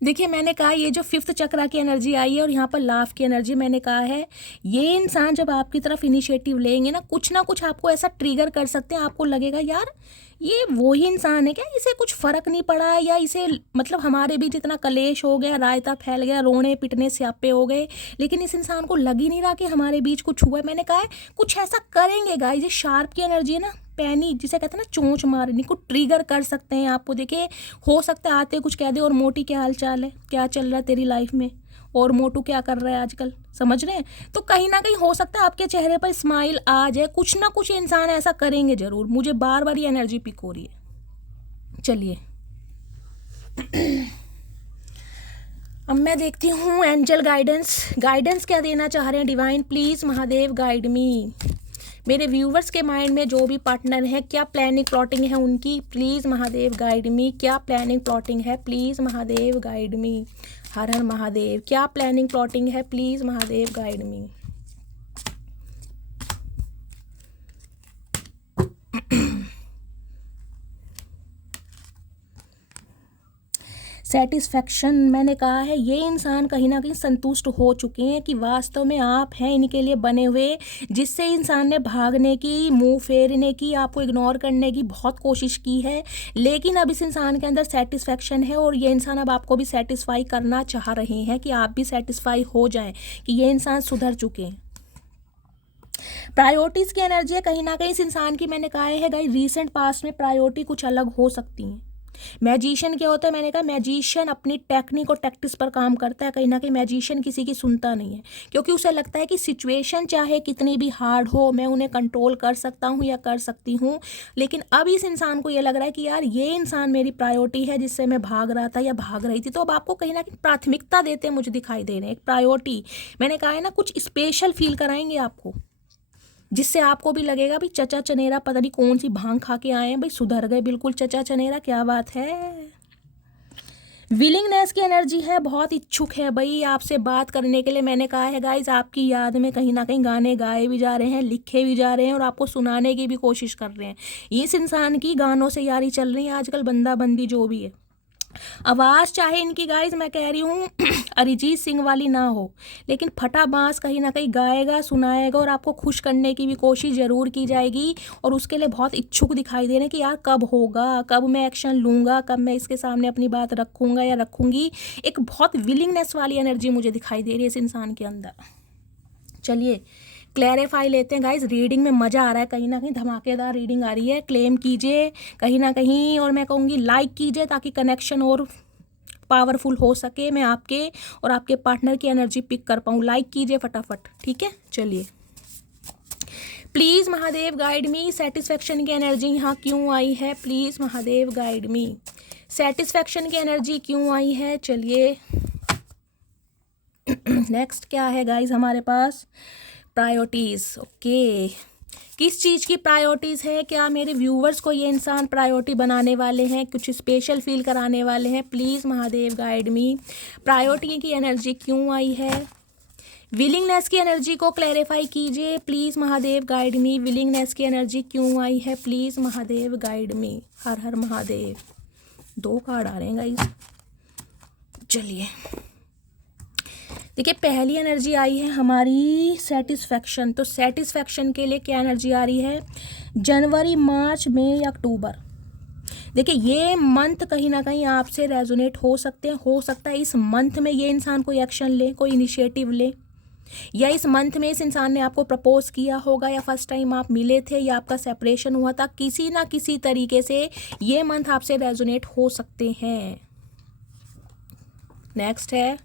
देखिए, मैंने कहा ये जो फिफ्थ चक्रा की एनर्जी आई है और यहाँ पर लाफ की एनर्जी, मैंने कहा है ये इंसान जब आपकी तरफ इनिशिएटिव लेंगे ना कुछ आपको ऐसा ट्रिगर कर सकते हैं। आपको लगेगा यार ये वही इंसान है क्या, इसे कुछ फ़र्क नहीं पड़ा, या इसे मतलब हमारे बीच इतना कलेश हो गया, रायता फैल गया, रोने पिटने स्यापे हो गए, लेकिन इस इंसान को लग ही नहीं रहा कि हमारे बीच कुछ हुआ। मैंने कहा है कुछ ऐसा करेंगे गाइस। ये शार्प की एनर्जी है ना, पैनी जिसे कहते हैं ना, चोंच मारनी को ट्रिगर कर सकते हैं आपको। देखिए, हो सकता है आते कुछ कह दे, और मोटी क्या हाल चाल है, क्या चल रहा है तेरी लाइफ में, और मोटू क्या कर रहा है आजकल, समझ रहे हैं। तो कहीं ना कहीं हो सकता है आपके चेहरे पर स्माइल आ जाए, कुछ ना कुछ इंसान ऐसा करेंगे जरूर। मुझे बार बार ये एनर्जी पिक हो रही है। चलिए अब मैं देखती हूँ एंजल गाइडेंस क्या देना चाह रहे हैं डिवाइन। प्लीज़ महादेव गाइड मी। मेरे व्यूवर्स के माइंड में जो भी पार्टनर है, क्या प्लानिंग प्लॉटिंग है उनकी, प्लीज़ महादेव गाइड मी। क्या प्लानिंग प्लॉटिंग है, प्लीज़ महादेव गाइड मी। हर हर महादेव। क्या प्लानिंग प्लॉटिंग है, please Mahadev guide me. Satisfaction, मैंने कहा है ये इंसान कहीं ना कहीं संतुष्ट हो चुके हैं कि वास्तव में आप हैं इनके लिए बने हुए। जिससे इंसान ने भागने की, मुंह फेरने की, आपको इग्नोर करने की बहुत कोशिश की है, लेकिन अब इस इंसान के अंदर सेटिस्फैक्शन है, और ये इंसान अब आपको भी सेटिस्फाई करना चाह रहे हैं कि आप भी सेटिस्फाई हो जाएं कि ये इंसान सुधर चुके हैं। प्रायोरिटीज़ की एनर्जी है कहीं ना कहीं इस इंसान की। मैंने कहा है गाइस, रीसेंट पास्ट में प्रायोरिटी कुछ अलग हो सकती हैं। मैजिशियन क्या होता है, मैंने कहा मैजिशियन अपनी टेक्निक और टैक्टिस पर काम करता है। कहीं ना कहीं मैजिशियन किसी की सुनता नहीं है, क्योंकि उसे लगता है कि सिचुएशन चाहे कितनी भी हार्ड हो, मैं उन्हें कंट्रोल कर सकता हूँ या कर सकती हूँ। लेकिन अब इस इंसान को ये लग रहा है कि यार ये इंसान मेरी प्रायोरिटी है, जिससे मैं भाग रहा था या भाग रही थी। तो अब आपको कहीं ना कहीं प्राथमिकता देते मुझे दिखाई दे रहे हैं, एक प्रायोरिटी। मैंने कहा है ना, कुछ स्पेशल फील कराएंगे आपको, जिससे आपको भी लगेगा भाई चचा चनेरा पता नहीं कौन सी भांग खा के आए हैं, भाई सुधर गए बिल्कुल चचा चनेरा, क्या बात है। विलिंगनेस की एनर्जी है, बहुत इच्छुक है भाई आपसे बात करने के लिए। मैंने कहा है गाइज, आपकी याद में कहीं ना कहीं गाने गाए भी जा रहे हैं, लिखे भी जा रहे हैं, और आपको सुनाने की भी कोशिश कर रहे हैं। इस इंसान की गानों से यारी चल रही है आजकल, बंदा बंदी जो भी है। आवाज़ चाहे इनकी गाइस मैं कह रही हूँ अरिजीत सिंह वाली ना हो, लेकिन फटा बांस कहीं ना कहीं गाएगा, सुनाएगा और आपको खुश करने की भी कोशिश ज़रूर की जाएगी। और उसके लिए बहुत इच्छुक दिखाई दे रहे हैं कि यार कब होगा, कब मैं एक्शन लूँगा, कब मैं इसके सामने अपनी बात रखूँगा या रखूँगी। एक बहुत विलिंगनेस वाली एनर्जी मुझे दिखाई दे रही है इस इंसान के अंदर। चलिए क्लैरिफाई लेते हैं गाइस। रीडिंग में मज़ा आ रहा है, कहीं ना कहीं धमाकेदार रीडिंग आ रही है। क्लेम कीजिए कहीं ना कहीं, और मैं कहूँगी लाइक कीजिए ताकि कनेक्शन और पावरफुल हो सके, मैं आपके और आपके पार्टनर की एनर्जी पिक कर पाऊँ। लाइक कीजिए फटाफट, ठीक है। चलिए please Mahadev guide me, satisfaction की एनर्जी यहाँ क्यों आई है? Please Mahadev guide me, satisfaction की एनर्जी क्यों आई है? चलिए नेक्स्ट क्या है गाइज हमारे पास? प्रायोरिटीज़। ओके, किस चीज़ की प्रायोरिटीज़ है? क्या मेरे व्यूवर्स को ये इंसान प्रायोरिटी बनाने वाले हैं, कुछ स्पेशल फील कराने वाले हैं? Please Mahadev guide me, priority की एनर्जी क्यों आई है? विलिंगनेस की एनर्जी को क्लैरिफाई कीजिए please Mahadev guide me. Willingness की एनर्जी क्यों आई है? Please Mahadev guide me. हर हर महादेव। 2 कार्ड आ रहे हैं गाइज। चलिए देखिए, पहली एनर्जी आई है हमारी सेटिस्फैक्शन। तो सेटिस्फैक्शन के लिए क्या एनर्जी आ रही है? जनवरी, मार्च, मई, अक्टूबर। देखिए ये मंथ कहीं ना कहीं आपसे रेजोनेट हो सकते हैं। हो सकता है इस मंथ में ये इंसान कोई एक्शन ले, कोई इनिशिएटिव ले, या इस मंथ में इस इंसान ने आपको प्रपोज किया होगा, या फर्स्ट टाइम आप मिले थे, या आपका सेपरेशन हुआ था। किसी ना किसी तरीके से ये मंथ आपसे रेजोनेट हो सकते हैं। नेक्स्ट है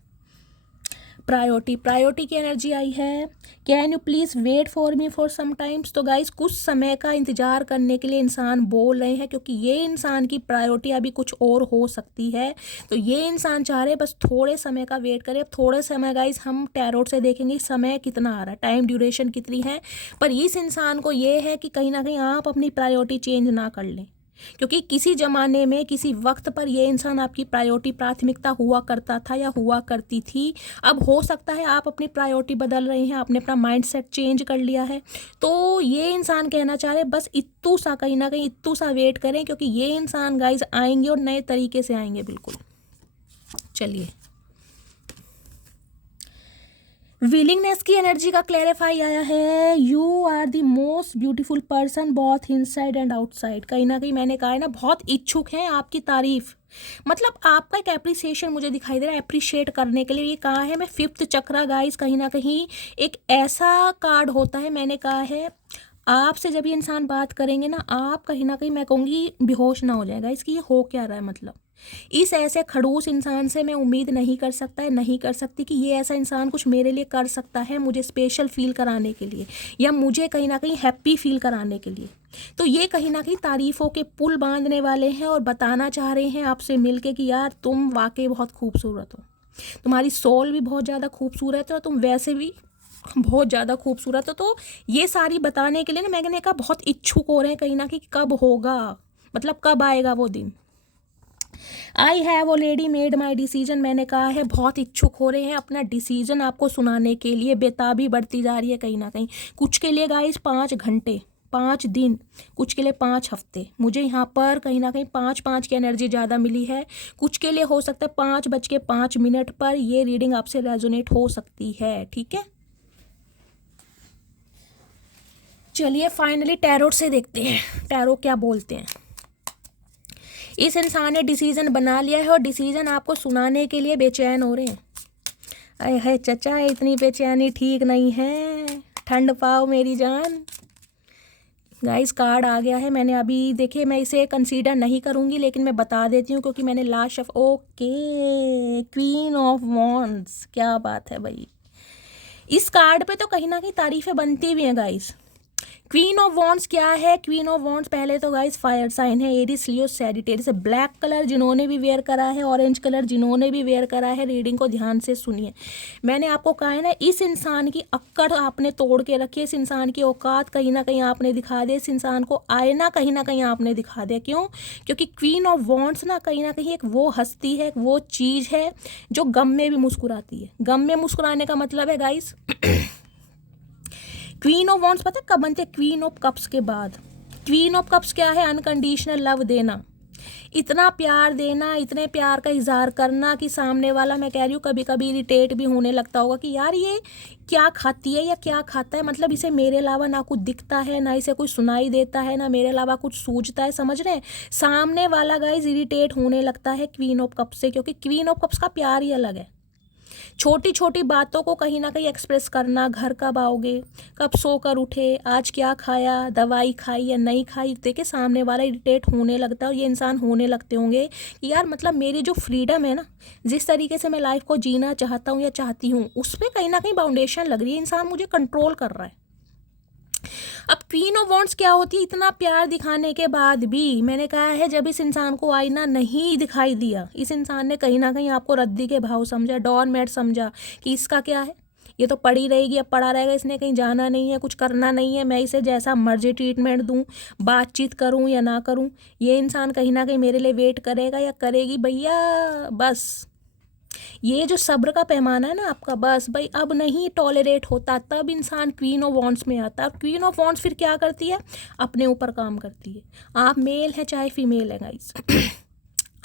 प्रायोरिटी। प्रायोरिटी की एनर्जी आई है, can you please wait for me for some times. तो गाइस कुछ समय का इंतज़ार करने के लिए इंसान बोल रहे हैं, क्योंकि ये इंसान की प्रायोरिटी अभी कुछ और हो सकती है। तो ये इंसान चाह रहे हैं बस थोड़े समय का वेट करें। अब थोड़े समय गाइस हम टैरोट से देखेंगे समय कितना आ रहा है, टाइम ड्यूरेशन कितनी है। पर इस इंसान को ये है कि कहीं ना कहीं आप अपनी प्रायोरिटी चेंज ना कर लें, क्योंकि किसी ज़माने में किसी वक्त पर ये इंसान आपकी प्रायोरिटी, प्राथमिकता हुआ करता था या हुआ करती थी। अब हो सकता है आप अपनी प्रायोरिटी बदल रहे हैं, आपने अपना माइंडसेट चेंज कर लिया है। तो ये इंसान कहना चाह रहे बस इत्तू सा, कहीं ना कहीं इत्तू सा वेट करें, क्योंकि ये इंसान गाइज आएंगे और नए तरीके से आएंगे बिल्कुल। चलिए विलिंगनेस की एनर्जी का क्लैरिफाई आया है, you are the most beautiful person both inside and outside. कहीं ना कहीं मैंने कहा है ना, बहुत इच्छुक हैं आपकी तारीफ, मतलब आपका एक एप्रिसिएशन मुझे दिखाई दे रहा है, अप्रिशिएट करने के लिए। ये कहा है मैं 5th चक्रा गाइस, कहीं ना कहीं एक ऐसा कार्ड होता है, मैंने कहा है आपसे जब ये इंसान बात करेंगे ना, आप कहीं ना कहीं मैं कहूँगी बेहोश ना हो जाएगा। इसकी ये हो क्या रहा है मतलब, इस ऐसे खड़ूस इंसान से मैं उम्मीद नहीं कर सकता है, नहीं कर सकती कि ये ऐसा इंसान कुछ मेरे लिए कर सकता है, मुझे स्पेशल फील कराने के लिए, या मुझे कहीं ना कहीं हैप्पी फील कराने के लिए। तो ये कहीं ना कहीं तारीफ़ों के पुल बांधने वाले हैं और बताना चाह रहे हैं आपसे मिलके कि यार तुम वाकई बहुत खूबसूरत हो, तुम्हारी सोल भी बहुत ज़्यादा खूबसूरत है और तुम वैसे भी बहुत ज़्यादा खूबसूरत हो। तो ये सारी बताने के लिए ना मैंने कहा बहुत इच्छुक हो रहे हैं कहीं ना कहीं कब होगा, मतलब कब आएगा वो दिन। I have already made my decision, मैंने कहा है बहुत इच्छुक हो रहे हैं अपना डिसीजन आपको सुनाने के लिए। बेताबी बढ़ती जा रही है कहीं ना कहीं, कुछ के लिए गाइस 5 घंटे, 5 दिन, कुछ के लिए 5 हफ्ते। मुझे यहाँ पर कहीं ना कहीं 5-5 की एनर्जी ज़्यादा मिली है। कुछ के लिए हो सकता है 5:05 पर ये रीडिंग आपसे रेजोनेट हो सकती है, ठीक है। चलिए फाइनली टैरोट से देखते हैं टैरो क्या बोलते हैं। इस इंसान ने डिसीजन बना लिया है और डिसीजन आपको सुनाने के लिए बेचैन हो रहे हैं। अरे है चचा, इतनी बेचैनी ठीक नहीं है, ठंड पाओ मेरी जान। गाइस कार्ड आ गया है, मैंने अभी देखिए मैं इसे कंसीडर नहीं करूँगी, लेकिन मैं बता देती हूँ क्योंकि मैंने last of okay queen of wands, क्या बात है भाई। इस कार्ड पे तो कहीं ना कहीं तारीफ़ें बनती भी हैं गाइस। क्वीन ऑफ वॉन्ड्स क्या है? क्वीन ऑफ वॉन्ड्स पहले तो गाइस फायर साइन है, एरिस, लियो, सैजिटेरियस। ब्लैक कलर जिन्होंने भी वेयर करा है, ऑरेंज कलर जिन्होंने भी वेयर करा है, रीडिंग को ध्यान से सुनिए। मैंने आपको कहा है ना, इस इंसान की अक्कड़ आपने तोड़ के रखी है, इस इंसान की औकात कहीं ना कहीं आपने दिखा दिया, इस इंसान को आईना कहीं ना कहीं आपने दिखा दिया। क्यों? क्योंकि क्वीन ऑफ वॉन्ड्स ना कहीं एक वो हस्ती है, वो चीज़ है जो गम में भी मुस्कुराती है। गम में मुस्कुराने का मतलब है गाइस क्वीन ऑफ वॉन्ड्स पता है कब बनते हैं? क्वीन ऑफ कप्स के बाद। क्वीन ऑफ कप्स क्या है? अनकंडीशनल लव देना। इतना प्यार देना, इतने प्यार का इजहार करना कि सामने वाला, मैं कह रही हूँ, कभी कभी इरिटेट भी होने लगता होगा कि यार ये क्या खाती है या क्या खाता है, मतलब इसे मेरे अलावा ना कुछ दिखता है, ना इसे कुछ सुनाई देता है, ना मेरे अलावा कुछ सूझता है, समझ रहे हैं। सामने वाला गाइस इरिटेट होने लगता है क्वीन ऑफ कप्स से, क्योंकि क्वीन ऑफ कप्स का प्यार ही अलग है। छोटी छोटी बातों को कहीं ना कहीं एक्सप्रेस करना, घर कब आओगे, कब सोकर उठे, आज क्या खाया, दवाई खाई या नहीं खाई, देखिए सामने वाला इरिटेट होने लगता है। और ये इंसान होने लगते होंगे कि यार मतलब मेरी जो फ्रीडम है ना, जिस तरीके से मैं लाइफ को जीना चाहता हूँ या चाहती हूँ, उस पर कहीं ना कहीं बाउंडेशन लग रही है, इंसान मुझे कंट्रोल कर रहा है। अब क्वीन ऑफ वॉन्ड्स क्या होती है, इतना प्यार दिखाने के बाद भी मैंने कहा है जब इस इंसान को आईना नहीं दिखाई दिया, इस इंसान ने कहीं ना कहीं आपको रद्दी के भाव समझा, डोरमैट समझा कि इसका क्या है, ये तो पड़ी रहेगी, अब पड़ा रहेगा, इसने कहीं जाना नहीं है, कुछ करना नहीं है, मैं इसे जैसा मर्जी ट्रीटमेंट दूं, बातचीत करूं या ना करूं, ये इंसान कहीं ना कहीं मेरे लिए वेट करेगा या करेगी भैया। बस ये जो सब्र का पैमाना है ना आपका, बस भाई अब नहीं टॉलरेट होता, तब इंसान क्वीन ऑफ वॉन्ड्स में आता है। और क्वीन ऑफ वॉन्ड्स फिर क्या करती है, अपने ऊपर काम करती है। आप मेल है चाहे फीमेल है गाइस,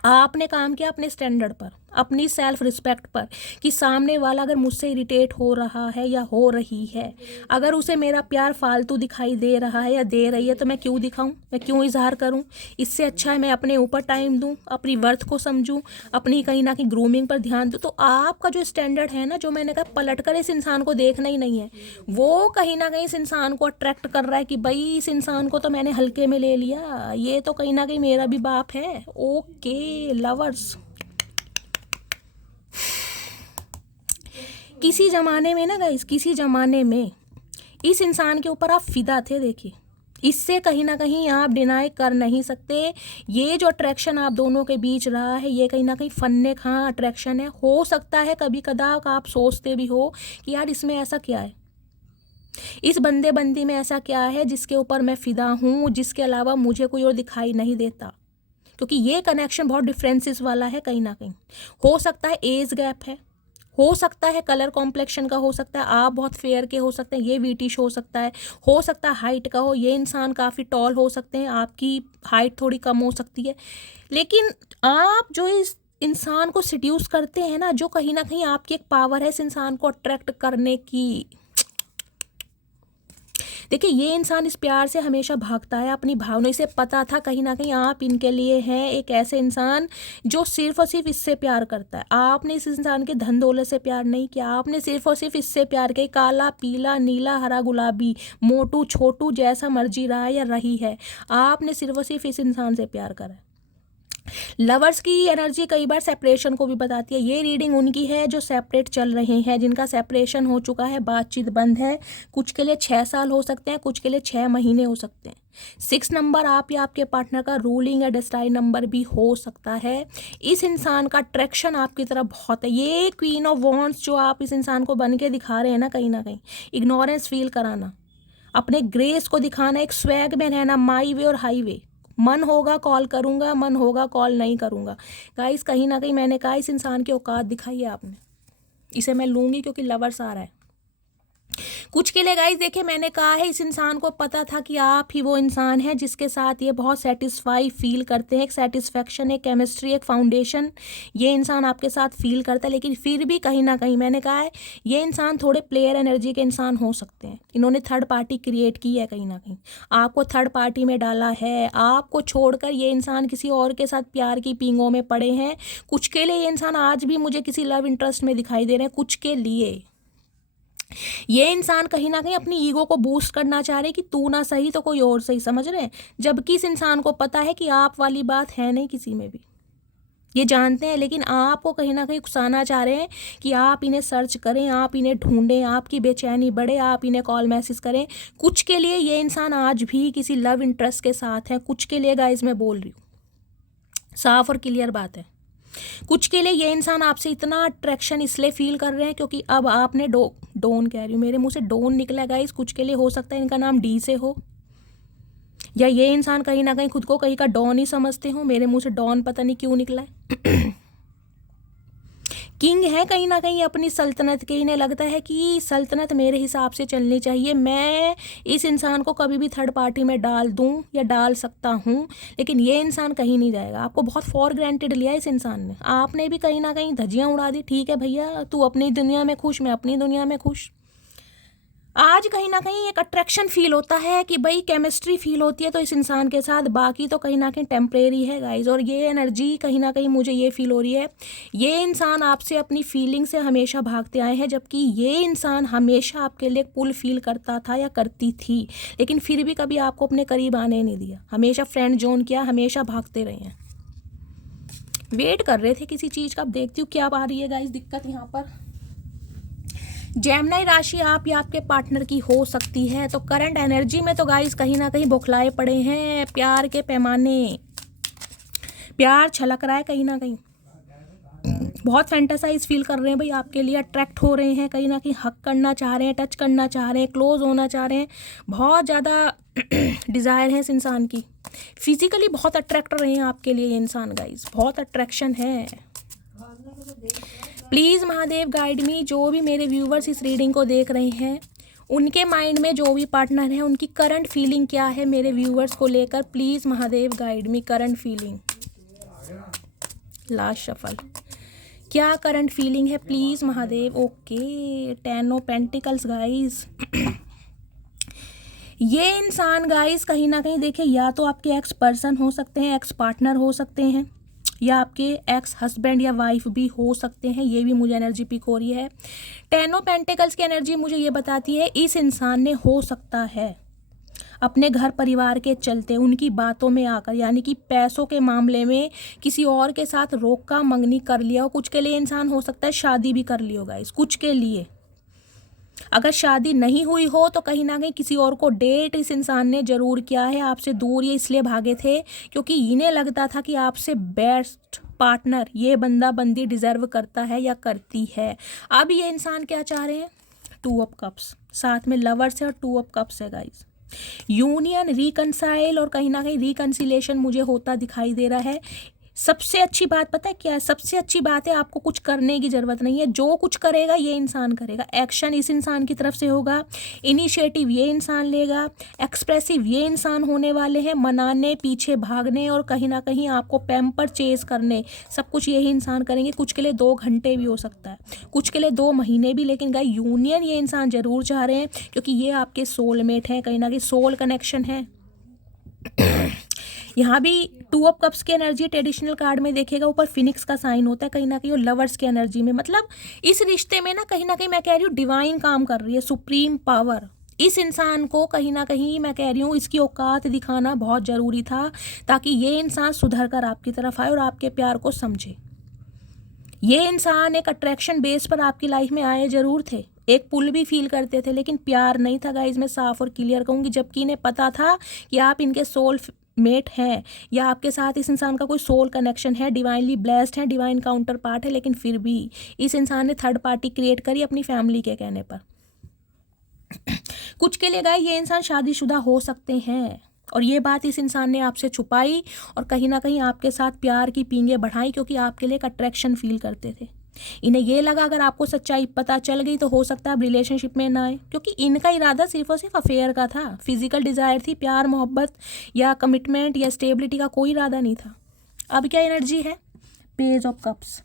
आपने काम किया अपने स्टैंडर्ड पर, अपनी सेल्फ रिस्पेक्ट पर, कि सामने वाला अगर मुझसे इरिटेट हो रहा है या हो रही है, अगर उसे मेरा प्यार फालतू दिखाई दे रहा है या दे रही है, तो मैं क्यों दिखाऊं, मैं क्यों इजहार करूं। इससे अच्छा है मैं अपने ऊपर टाइम दूं, अपनी वर्थ को समझूं, अपनी कहीं ना कहीं ग्रूमिंग पर ध्यान दूं। तो आपका जो स्टैंडर्ड है ना, जो मैंने कहा पलट कर इस इंसान को देखना ही नहीं है, वो कहीं ना कहीं इस इंसान को अट्रैक्ट कर रहा है कि भाई इस इंसान को तो मैंने हल्के में ले लिया, ये तो कहीं ना कहीं मेरा भी बाप है। ओके लवर्स, किसी ज़माने में ना गाइस, किसी ज़माने में इस इंसान के ऊपर आप फिदा थे। देखिए इससे कहीं ना कहीं आप डिनाई कर नहीं सकते, ये जो अट्रैक्शन आप दोनों के बीच रहा है, ये कहीं ना कहीं फन्ने खां अट्रैक्शन है। हो सकता है कभी कदा आप सोचते भी हो कि यार इसमें ऐसा क्या है, इस बंदे बंदी में ऐसा क्या है जिसके ऊपर मैं फिदा हूँ, जिसके अलावा मुझे कोई और दिखाई नहीं देता। क्योंकि ये कनेक्शन बहुत डिफरेंसेस वाला है। कहीं ना कहीं हो सकता है एज गैप है, हो सकता है कलर कॉम्प्लेक्शन का, हो सकता है आप बहुत फेयर के हो सकते हैं, ये वीटिश हो सकता है हाइट का हो, ये इंसान काफ़ी टॉल हो सकते हैं, आपकी हाइट थोड़ी कम हो सकती है। लेकिन आप जो इस इंसान को सिड्यूस करते हैं ना, जो कहीं ना कहीं आपकी एक पावर है इस इंसान को अट्रैक्ट करने की। देखिए ये इंसान इस प्यार से हमेशा भागता है, अपनी भावनाओं से पता था कहीं ना कहीं आप इनके लिए हैं एक ऐसे इंसान जो सिर्फ और सिर्फ इससे प्यार करता है। आपने इस इंसान के धन दौलत से प्यार नहीं किया, आपने सिर्फ और सिर्फ इससे प्यार किया। काला पीला नीला हरा गुलाबी मोटू छोटू जैसा मर्जी रहा है या रही है, आपने सिर्फ और सिर्फ इस इंसान से प्यार करा है। लवर्स की एनर्जी कई बार सेपरेशन को भी बताती है। ये रीडिंग उनकी है जो सेपरेट चल रहे हैं, जिनका सेपरेशन हो चुका है, बातचीत बंद है। कुछ के लिए 6 साल हो सकते हैं, कुछ के लिए 6 महीने हो सकते हैं। 6 नंबर आप या आपके पार्टनर का रूलिंग या डेस्टाइन नंबर भी हो सकता है। इस इंसान का अट्रैक्शन आपकी तरफ बहुत है। ये क्वीन ऑफ वॉन्ड्स जो आप इस इंसान को बन के दिखा रहे हैं ना, कहीं ना कहीं इग्नोरेंस फील कराना, अपने ग्रेस को दिखाना, एक स्वैग में रहना, माई वे और हाई वे, मन होगा कॉल करूँगा, मन होगा कॉल नहीं करूँगा। गाइस कहीं ना कहीं मैंने कहा इस इंसान की औकात दिखाई है आपने, इसे मैं लूँगी क्योंकि लवर्स आ रहा है। कुछ के लिए गाइस देखिए मैंने कहा है इस इंसान को पता था कि आप ही वो इंसान है जिसके साथ ये बहुत सेटिस्फाई फील करते हैं, एक सेटिस्फेक्शन, एक केमिस्ट्री, एक फाउंडेशन ये इंसान आपके साथ फील करता है। लेकिन फिर भी कहीं ना कहीं मैंने कहा है ये इंसान थोड़े प्लेयर एनर्जी के इंसान हो सकते हैं। इन्होंने थर्ड पार्टी क्रिएट की है, कहीं ना कहीं आपको थर्ड पार्टी में डाला है, आपको छोड़कर ये इंसान किसी और के साथ प्यार की पींगों में पड़े हैं। कुछ के लिए ये इंसान आज भी मुझे किसी लव इंटरेस्ट में दिखाई दे रहे हैं। कुछ के लिए ये इंसान कहीं ना कहीं अपनी ईगो को बूस्ट करना चाह रहे हैं कि तू ना सही तो कोई और सही, समझ रहे हैं। जबकि इस इंसान को पता है कि आप वाली बात है नहीं किसी में भी, ये जानते हैं, लेकिन आपको कहीं ना कहीं उकसाना चाह रहे हैं कि आप इन्हें सर्च करें, आप इन्हें ढूंढें, आपकी बेचैनी बढ़े, आप इन्हें कॉल मैसेज करें। कुछ के लिए ये इंसान आज भी किसी लव इंटरेस्ट के साथ है। कुछ के लिए गाइज मैं बोल रही हूँ, साफ और क्लियर बात है। कुछ के लिए ये इंसान आपसे इतना अट्रैक्शन इसलिए फील कर रहे हैं क्योंकि अब आपने डोन कह रही हूँ, मेरे मुंह से डोन निकला गाइस। कुछ के लिए हो सकता है इनका नाम डी से हो, या ये इंसान कहीं ना कहीं खुद को कहीं का डॉन ही समझते हो। मेरे मुंह से डॉन पता नहीं क्यों निकला है। किंग है कहीं ना कहीं अपनी सल्तनत के, इन्हें लगता है कि सल्तनत मेरे हिसाब से चलनी चाहिए, मैं इस इंसान को कभी भी थर्ड पार्टी में डाल दूं या डाल सकता हूं, लेकिन ये इंसान कहीं नहीं जाएगा। आपको बहुत फॉर ग्रांटेड लिया इस इंसान ने, आपने भी कहीं ना कहीं धज्जियां उड़ा दी। ठीक है भैया, तू अपनी दुनिया में खुश, मैं अपनी दुनिया में खुश। आज कहीं ना कहीं एक अट्रैक्शन फील होता है कि भाई केमिस्ट्री फील होती है तो इस इंसान के साथ, बाकी तो कहीं ना कहीं टेम्परेरी है गाइज। और ये एनर्जी कहीं ना कहीं मुझे ये फील हो रही है, ये इंसान आपसे अपनी फीलिंग से हमेशा भागते आए हैं, जबकि ये इंसान हमेशा आपके लिए पुल फील करता था या करती थी, लेकिन फिर भी कभी आपको अपने करीब आने नहीं दिया, हमेशा फ्रेंड जोन किया, हमेशा भागते रहे हैं। वेट कर रहे थे किसी चीज़ का। अब देखती हूँ क्या आ रही है गाइज दिक्कत यहाँ पर। जेमिनी राशि आप या आपके पार्टनर की हो सकती है। तो करंट एनर्जी में तो गाइस कहीं ना कहीं बौखलाए पड़े हैं, प्यार के पैमाने, प्यार छलक रहा है कहीं ना कहीं, बहुत फैंटासाइज फील कर रहे हैं भाई आपके लिए, अट्रैक्ट हो रहे हैं कहीं ना कहीं, हक करना चाह रहे हैं, टच करना चाह रहे हैं, क्लोज होना चाह रहे हैं, बहुत ज़्यादा डिज़ायर है इस इंसान की, फिजिकली बहुत अट्रैक्ट रहे हैं आपके लिए ये इंसान गाइस, बहुत अट्रैक्शन है। प्लीज़ महादेव गाइड मी, जो भी मेरे व्यूवर्स इस रीडिंग को देख रहे हैं, उनके माइंड में जो भी पार्टनर है उनकी करंट फीलिंग क्या है मेरे व्यूवर्स को लेकर, please Mahadev guide me, current feeling. Last shuffle, क्या करंट फीलिंग है please Mahadev. Okay, 10 of pentacles guys. ये इंसान गाइस कहीं ना कहीं देखिए, या तो आपके एक्स पर्सन हो सकते हैं, एक्स पार्टनर हो सकते हैं, या आपके एक्स हस्बैंड या वाइफ भी हो सकते हैं, ये भी मुझे एनर्जी पिक हो रही है। 10 ऑफ पेंटिकल्स की एनर्जी मुझे ये बताती है इस इंसान ने हो सकता है अपने घर परिवार के चलते, उनकी बातों में आकर, यानी कि पैसों के मामले में किसी और के साथ रोका मंगनी कर लिया हो। कुछ के लिए इंसान हो सकता है शादी भी कर लिया होगा इस, कुछ के लिए अगर शादी नहीं हुई हो तो कहीं ना कहीं किसी और को डेट इस इंसान ने जरूर किया है। आपसे दूर ये इसलिए भागे थे क्योंकि इन्हें लगता था कि आपसे बेस्ट पार्टनर ये बंदा बंदी डिजर्व करता है या करती है। अब ये इंसान क्या चाह रहे हैं, 2 ऑफ कप्स, साथ में लवर्स है और 2 ऑफ कप्स है गाइस। यूनियन, रिकनसाइल और कहीं ना कहीं रिकनसिलेशन मुझे होता दिखाई दे रहा है। सबसे अच्छी बात पता है क्या है, सबसे अच्छी बात है आपको कुछ करने की ज़रूरत नहीं है, जो कुछ करेगा ये इंसान करेगा, एक्शन इस इंसान की तरफ से होगा, इनिशिएटिव ये इंसान लेगा, एक्सप्रेसिव ये इंसान होने वाले हैं, मनाने, पीछे भागने और कहीं ना कहीं आपको पैम्पर चेस करने, सब कुछ यही इंसान करेंगे। कुछ के लिए 2 घंटे भी हो सकता है, कुछ के लिए 2 महीने भी, लेकिन गाइस यूनियन ये इंसान ज़रूर चाह रहे हैं क्योंकि ये आपके सोलमेट हैं, कहीं ना कहीं सोल कनेक्शन है। यहाँ भी 2 ऑफ कप्स की एनर्जी ट्रेडिशनल कार्ड में देखिएगा, ऊपर फिनिक्स का साइन होता है कहीं ना कहीं, और लवर्स की एनर्जी में, मतलब इस रिश्ते में ना कहीं मैं कह रही हूँ डिवाइन काम कर रही है, सुप्रीम पावर। इस इंसान को कहीं ना कहीं मैं कह रही हूँ इसकी औकात दिखाना बहुत ज़रूरी था, ताकि ये इंसान सुधर कर आपकी तरफ आए और आपके प्यार को समझे। ये इंसान एक अट्रैक्शन बेस पर आपकी लाइफ में आए जरूर थे, एक पुल भी फील करते थे, लेकिन प्यार नहीं था गाइज, मैं साफ और क्लियर कहूँगी, जबकि इन्हें पता था कि आप इनके सोल मेट हैं या आपके साथ इस इंसान का कोई सोल कनेक्शन है, डिवाइनली ब्लेस्ड है, डिवाइन काउंटर पार्ट है, लेकिन फिर भी इस इंसान ने थर्ड पार्टी क्रिएट करी अपनी फैमिली के कहने पर। कुछ के लिए गाइस ये इंसान शादीशुदा हो सकते हैं और ये बात इस इंसान ने आपसे छुपाई और कहीं ना कहीं आपके साथ प्यार की पींगे बढ़ाई, क्योंकि आपके लिए एक अट्रैक्शन फील करते थे। इन्हें ये लगा अगर आपको सच्चाई पता चल गई तो हो सकता है आप रिलेशनशिप में ना आए, क्योंकि इनका इरादा सिर्फ और सिर्फ अफेयर का था, फिजिकल डिज़ायर थी, प्यार मोहब्बत या कमिटमेंट या स्टेबिलिटी का कोई इरादा नहीं था। अब क्या एनर्जी है, पेज ऑफ कप्स।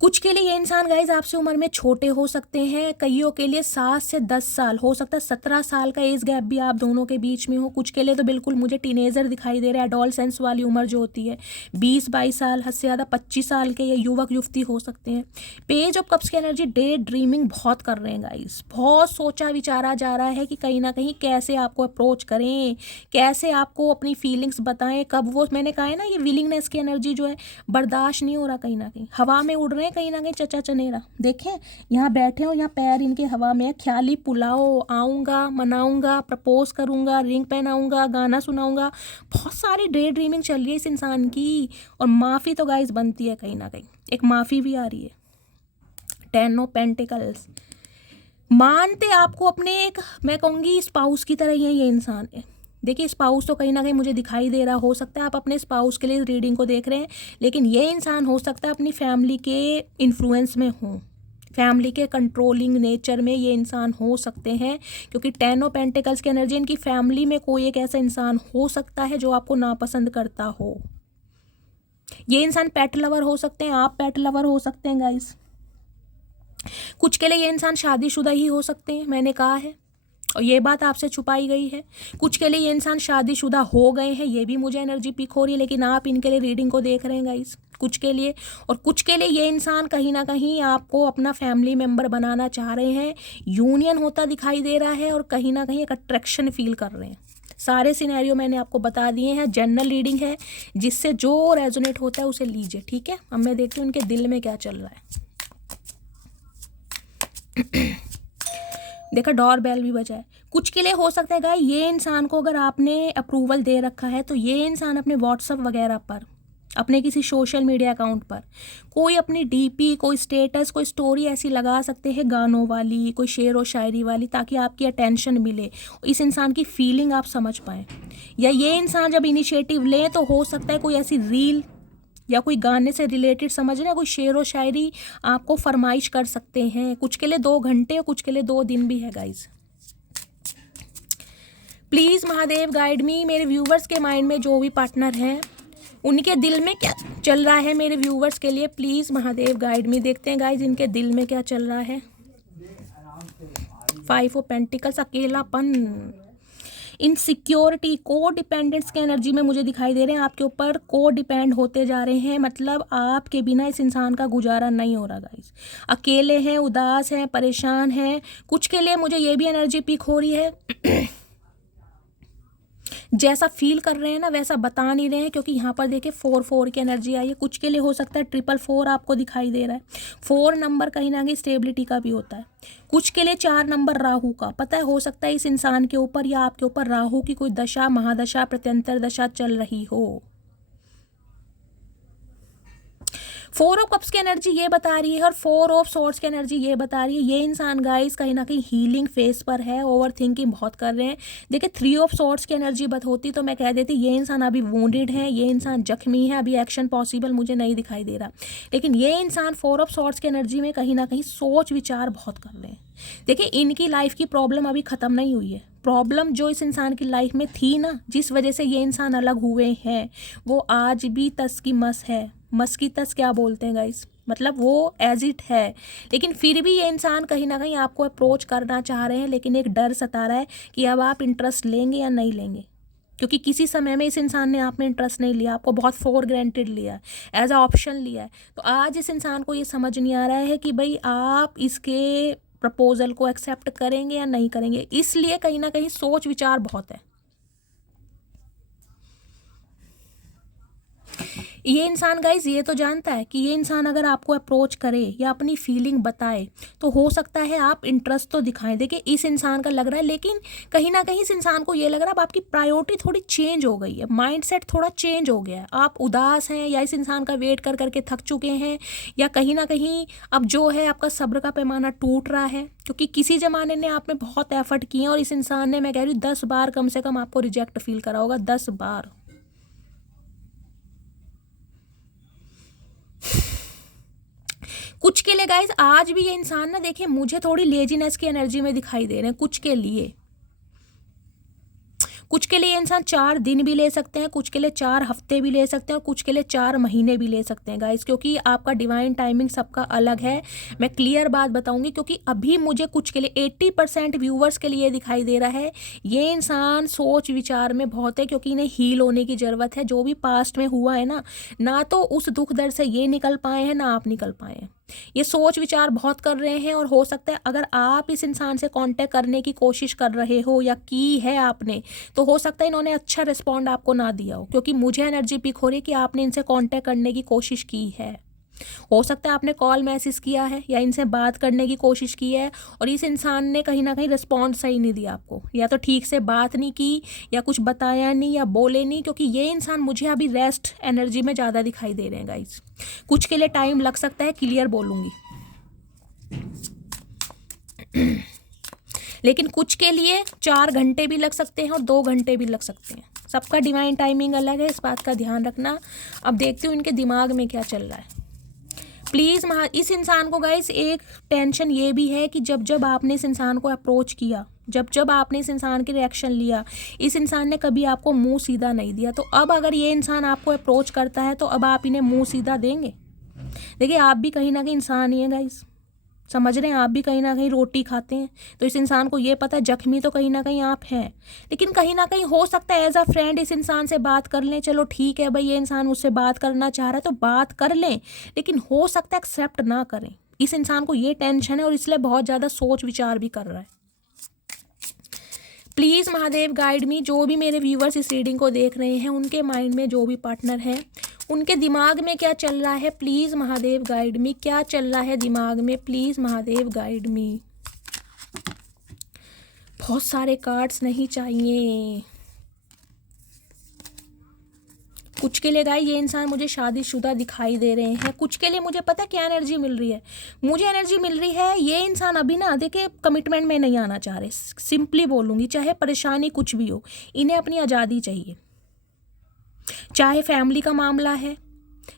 कुछ के लिए ये इंसान गाइज आपसे उम्र में छोटे हो सकते हैं, कईयों के लिए 7 से 10 साल, हो सकता है 17 साल का एज गैप भी आप दोनों के बीच में हो। कुछ के लिए तो बिल्कुल मुझे टीनेजर दिखाई दे रहा है, एडोलसेंस वाली उम्र जो होती है 20-22 साल, हद से ज़्यादा 25 साल के ये युवक युवती हो सकते हैं। पेज ऑफ कप्स की एनर्जी डे ड्रीमिंग बहुत कर रहे हैं गाइज, बहुत सोचा विचारा जा रहा है कि कहीं ना कहीं कैसे आपको अप्रोच करें, कैसे आपको अपनी फीलिंग्स बताएं, कब वो, मैंने कहा है ना ये विलिंगनेस की एनर्जी जो है बर्दाश्त नहीं हो रहा, कहीं ना कहीं हवा में उड़ रहे हैं, कहीं ना कहीं चचा चनेरा। देखें यहाँ बैठे हो, यहाँ पैर इनके हवा में, ख्याली पुलाओ, आऊँगा, मनाऊँगा, प्रपोज करूँगा, रिंग पहनाऊँगा, गाना सुनाऊँगा, बहुत सारी डे ड्रीमिंग चल रही है इस इंसान की। और माफ़ी तो गाइस बनती है, कहीं ना कहीं एक माफ़ी भी आ रही है। 10 ऑफ पेंटिकल्स, मानते आपको अपने एक, मैं कहूँगी स्पाउस की तरह ही है ये इंसान है, देखिए स्पाउस तो कहीं ना कहीं मुझे दिखाई दे रहा, हो सकता है आप अपने स्पाउस के लिए रीडिंग को देख रहे हैं, लेकिन ये इंसान हो सकता है अपनी फैमिली के इन्फ्लुएंस में हो, फैमिली के कंट्रोलिंग नेचर में ये इंसान हो सकते हैं, क्योंकि 10 ऑफ पेंटिकल्स की एनर्जी, इनकी फैमिली में कोई एक ऐसा इंसान हो सकता है जो आपको नापसंद करता हो। ये इंसान पेट लवर हो सकते हैं, आप पेट लवर हो सकते हैं गाइस। कुछ के लिए ये इंसान शादीशुदा ही हो सकते हैं, मैंने कहा है, और ये बात आपसे छुपाई गई है। कुछ के लिए ये इंसान शादीशुदा हो गए हैं, ये भी मुझे एनर्जी पिक हो रही है, लेकिन आप इनके लिए रीडिंग को देख रहे हैं गाइस, कुछ के लिए। और कुछ के लिए ये इंसान कहीं ना कहीं आपको अपना फैमिली मेम्बर बनाना चाह रहे हैं, यूनियन होता दिखाई दे रहा है, और कहीं ना कहीं एक अट्रैक्शन फील कर रहे हैं। सारे सिनेरियो मैंने आपको बता दिए हैं, जनरल रीडिंग है, जिससे जो रेजोनेट होता है उसे लीजिए, ठीक है। अब मैं देखती हूँ इनके दिल में क्या चल रहा है। देखा, डोर बेल भी बजा है। कुछ के लिए हो सकता है गाइस, ये इंसान को अगर आपने अप्रूवल दे रखा है तो ये इंसान अपने व्हाट्सएप वगैरह पर, अपने किसी सोशल मीडिया अकाउंट पर कोई अपनी डीपी, कोई स्टेटस, कोई स्टोरी ऐसी लगा सकते हैं गानों वाली, कोई शेर व शायरी वाली, ताकि आपकी अटेंशन मिले, इस इंसान की फीलिंग आप समझ पाएँ। या ये इंसान जब इनिशिएटिव लें तो हो सकता है कोई ऐसी रील या कोई गाने से रिलेटेड, समझ रहे हैं, कोई शेर व शायरी आपको फरमाइश कर सकते हैं। कुछ के लिए 2 घंटे और कुछ के लिए 2 दिन भी है गाइज। प्लीज़ महादेव गाइड मी, मेरे व्यूवर्स के माइंड में जो भी पार्टनर हैं उनके दिल में क्या चल रहा है मेरे व्यूवर्स के लिए, प्लीज़ महादेव गाइड मी। देखते हैं गाइज इनके दिल में क्या चल रहा है। 5 ऑफ पेंटिकल्स, अकेलापन, इनसिक्योरिटी, को डिपेंडेंट्स के एनर्जी में मुझे दिखाई दे रहे हैं, आपके ऊपर को डिपेंड होते जा रहे हैं, मतलब आपके बिना इस इंसान का गुजारा नहीं हो रहा गाइस। अकेले हैं, उदास हैं, परेशान हैं। कुछ के लिए मुझे ये भी एनर्जी पिक हो रही है जैसा फील कर रहे हैं ना वैसा बता नहीं रहे हैं, क्योंकि यहाँ पर देखिए 4 की एनर्जी आई है। कुछ के लिए हो सकता है 4 आपको दिखाई दे रहा है। 4 नंबर कहीं ना कहीं स्टेबिलिटी का भी होता है। कुछ के लिए 4 नंबर राहु का, पता है, हो सकता है इस इंसान के ऊपर या आपके ऊपर राहु की कोई दशा, महादशा, प्रत्यंतर दशा चल रही हो। 4 ऑफ कप्स की एनर्जी ये बता रही है, और 4 ऑफ सॉर्ड्स की एनर्जी ये बता रही है, ये इंसान गाइस कहीं ना कहीं हीलिंग फेस पर है, ओवर थिंकिंग बहुत कर रहे हैं। देखिए 3 ऑफ सॉर्ड्स की एनर्जी बत होती तो मैं कह देती ये इंसान अभी वूंडेड है, ये इंसान जख्मी है, अभी एक्शन पॉसिबल मुझे नहीं दिखाई दे रहा, लेकिन ये इंसान 4 ऑफ सॉर्ड्स की एनर्जी में कहीं ना कहीं सोच विचार बहुत कर रहे हैं। देखिए इनकी लाइफ की प्रॉब्लम अभी ख़त्म नहीं हुई है। प्रॉब्लम जो इस इंसान की लाइफ में थी ना, जिस वजह से ये इंसान अलग हुए हैं, वो आज भी तस की मस है। मस की तस क्या बोलते हैं गाइस, मतलब वो एज इट है, लेकिन फिर भी ये इंसान कहीं ना कहीं आपको अप्रोच करना चाह रहे हैं, लेकिन एक डर सता रहा है कि अब आप इंटरेस्ट लेंगे या नहीं लेंगे, क्योंकि किसी समय में इस इंसान ने आप में इंटरेस्ट नहीं लिया, आपको बहुत फॉर ग्रांटेड लिया, एज अ ऑप्शन लिया है। तो आज इस इंसान को ये समझ नहीं आ रहा है कि भाई आप इसके प्रपोजल को एक्सेप्ट करेंगे या नहीं करेंगे, इसलिए कहीं ना कहीं सोच विचार बहुत है। ये इंसान गाइज ये तो जानता है कि ये इंसान अगर आपको अप्रोच करे या अपनी फीलिंग बताए तो हो सकता है आप इंटरेस्ट तो दिखाएं। देखिए इस इंसान का लग रहा है, लेकिन कहीं ना कहीं इस इंसान को ये लग रहा है अब आपकी प्रायोरिटी थोड़ी चेंज हो गई है, माइंडसेट थोड़ा चेंज हो गया है, आप उदास हैं या इस इंसान का वेट कर करके थक चुके हैं, या कहीं ना कहीं अब जो है आपका सब्र का पैमाना टूट रहा है, क्योंकि किसी ज़माने ने आप में बहुत एफर्ट किए और इस इंसान ने, मैं कह रही हूँ 10 बार कम से कम आपको रिजेक्ट फील करा होगा, 10 बार। कुछ के लिए गाइज आज भी ये इंसान ना, देखिए मुझे थोड़ी लेजीनेस की एनर्जी में दिखाई दे रहे हैं। कुछ के लिए ये इंसान 4 दिन भी ले सकते हैं, कुछ के लिए 4 हफ्ते भी ले सकते हैं, और कुछ के लिए 4 महीने भी ले सकते हैं गाइस, क्योंकि आपका डिवाइन टाइमिंग सबका अलग है। मैं क्लियर बात बताऊंगी, क्योंकि अभी मुझे कुछ के लिए 80% व्यूवर्स के लिए दिखाई दे रहा है ये इंसान सोच विचार में बहुत है, क्योंकि इन्हें हील होने की ज़रूरत है। जो भी पास्ट में हुआ है ना तो उस दुख दर्द से ये निकल पाए हैं ना आप निकल पाए हैं, ये सोच विचार बहुत कर रहे हैं। और हो सकता है अगर आप इस इंसान से कांटेक्ट करने की कोशिश कर रहे हो या की है आपने, तो हो सकता है इन्होंने अच्छा रिस्पॉन्ड आपको ना दिया हो, क्योंकि मुझे एनर्जी पिक हो रही है कि आपने इनसे कांटेक्ट करने की कोशिश की है। हो सकता है आपने कॉल मैसेज किया है या इनसे बात करने की कोशिश की है, और इस इंसान ने कहीं ना कहीं रिस्पॉन्स सही नहीं दिया आपको, या तो ठीक से बात नहीं की, या कुछ बताया नहीं, या बोले नहीं, क्योंकि ये इंसान मुझे अभी रेस्ट एनर्जी में ज़्यादा दिखाई दे रहे हैं गाइस। कुछ के लिए टाइम लग सकता है, क्लियर बोलूँगी, लेकिन कुछ के लिए 4 घंटे भी लग सकते हैं और 2 घंटे भी लग सकते हैं। सबका डिवाइन टाइमिंग अलग है, इस बात का ध्यान रखना। अब देखती हूँ इनके दिमाग में क्या चल रहा है। प्लीज़ इस इंसान को गाइस एक टेंशन ये भी है कि जब जब आपने इस इंसान को अप्रोच किया, जब जब आपने इस इंसान की रिएक्शन लिया, इस इंसान ने कभी आपको मुंह सीधा नहीं दिया। तो अब अगर ये इंसान आपको अप्रोच करता है तो अब आप इन्हें मुंह सीधा देंगे? देखिए, आप भी कहीं ना कहीं इंसान ही है गाइस, समझ रहे हैं, आप भी कहीं ना कहीं रोटी खाते हैं। तो इस इंसान को ये पता है जख्मी तो कहीं ना कहीं आप हैं, लेकिन कहीं ना कहीं हो सकता है एज अ फ्रेंड इस इंसान से बात कर लें। चलो ठीक है भाई, ये इंसान मुझसे बात करना चाह रहा है तो बात कर लें, लेकिन हो सकता है एक्सेप्ट ना करें। इस इंसान को ये टेंशन है और इसलिए बहुत ज़्यादा सोच विचार भी कर रहा है। प्लीज़ महादेव गाइड मी, जो भी मेरे व्यूवर्स इस रीडिंग को देख रहे हैं, उनके माइंड में जो भी पार्टनर है, उनके दिमाग में क्या चल रहा है, प्लीज़ महादेव गाइड मी। क्या चल रहा है दिमाग में, प्लीज़ महादेव गाइड मी। बहुत सारे कार्ड्स नहीं चाहिए। कुछ के लिए गाइस ये इंसान मुझे शादीशुदा दिखाई दे रहे हैं। कुछ के लिए मुझे पता क्या एनर्जी मिल रही है, मुझे एनर्जी मिल रही है ये इंसान अभी ना देखिए कमिटमेंट में नहीं आना चाह रहे। सिंपली बोलूँगी, चाहे परेशानी कुछ भी हो, इन्हें अपनी आज़ादी चाहिए। चाहे फैमिली का मामला है,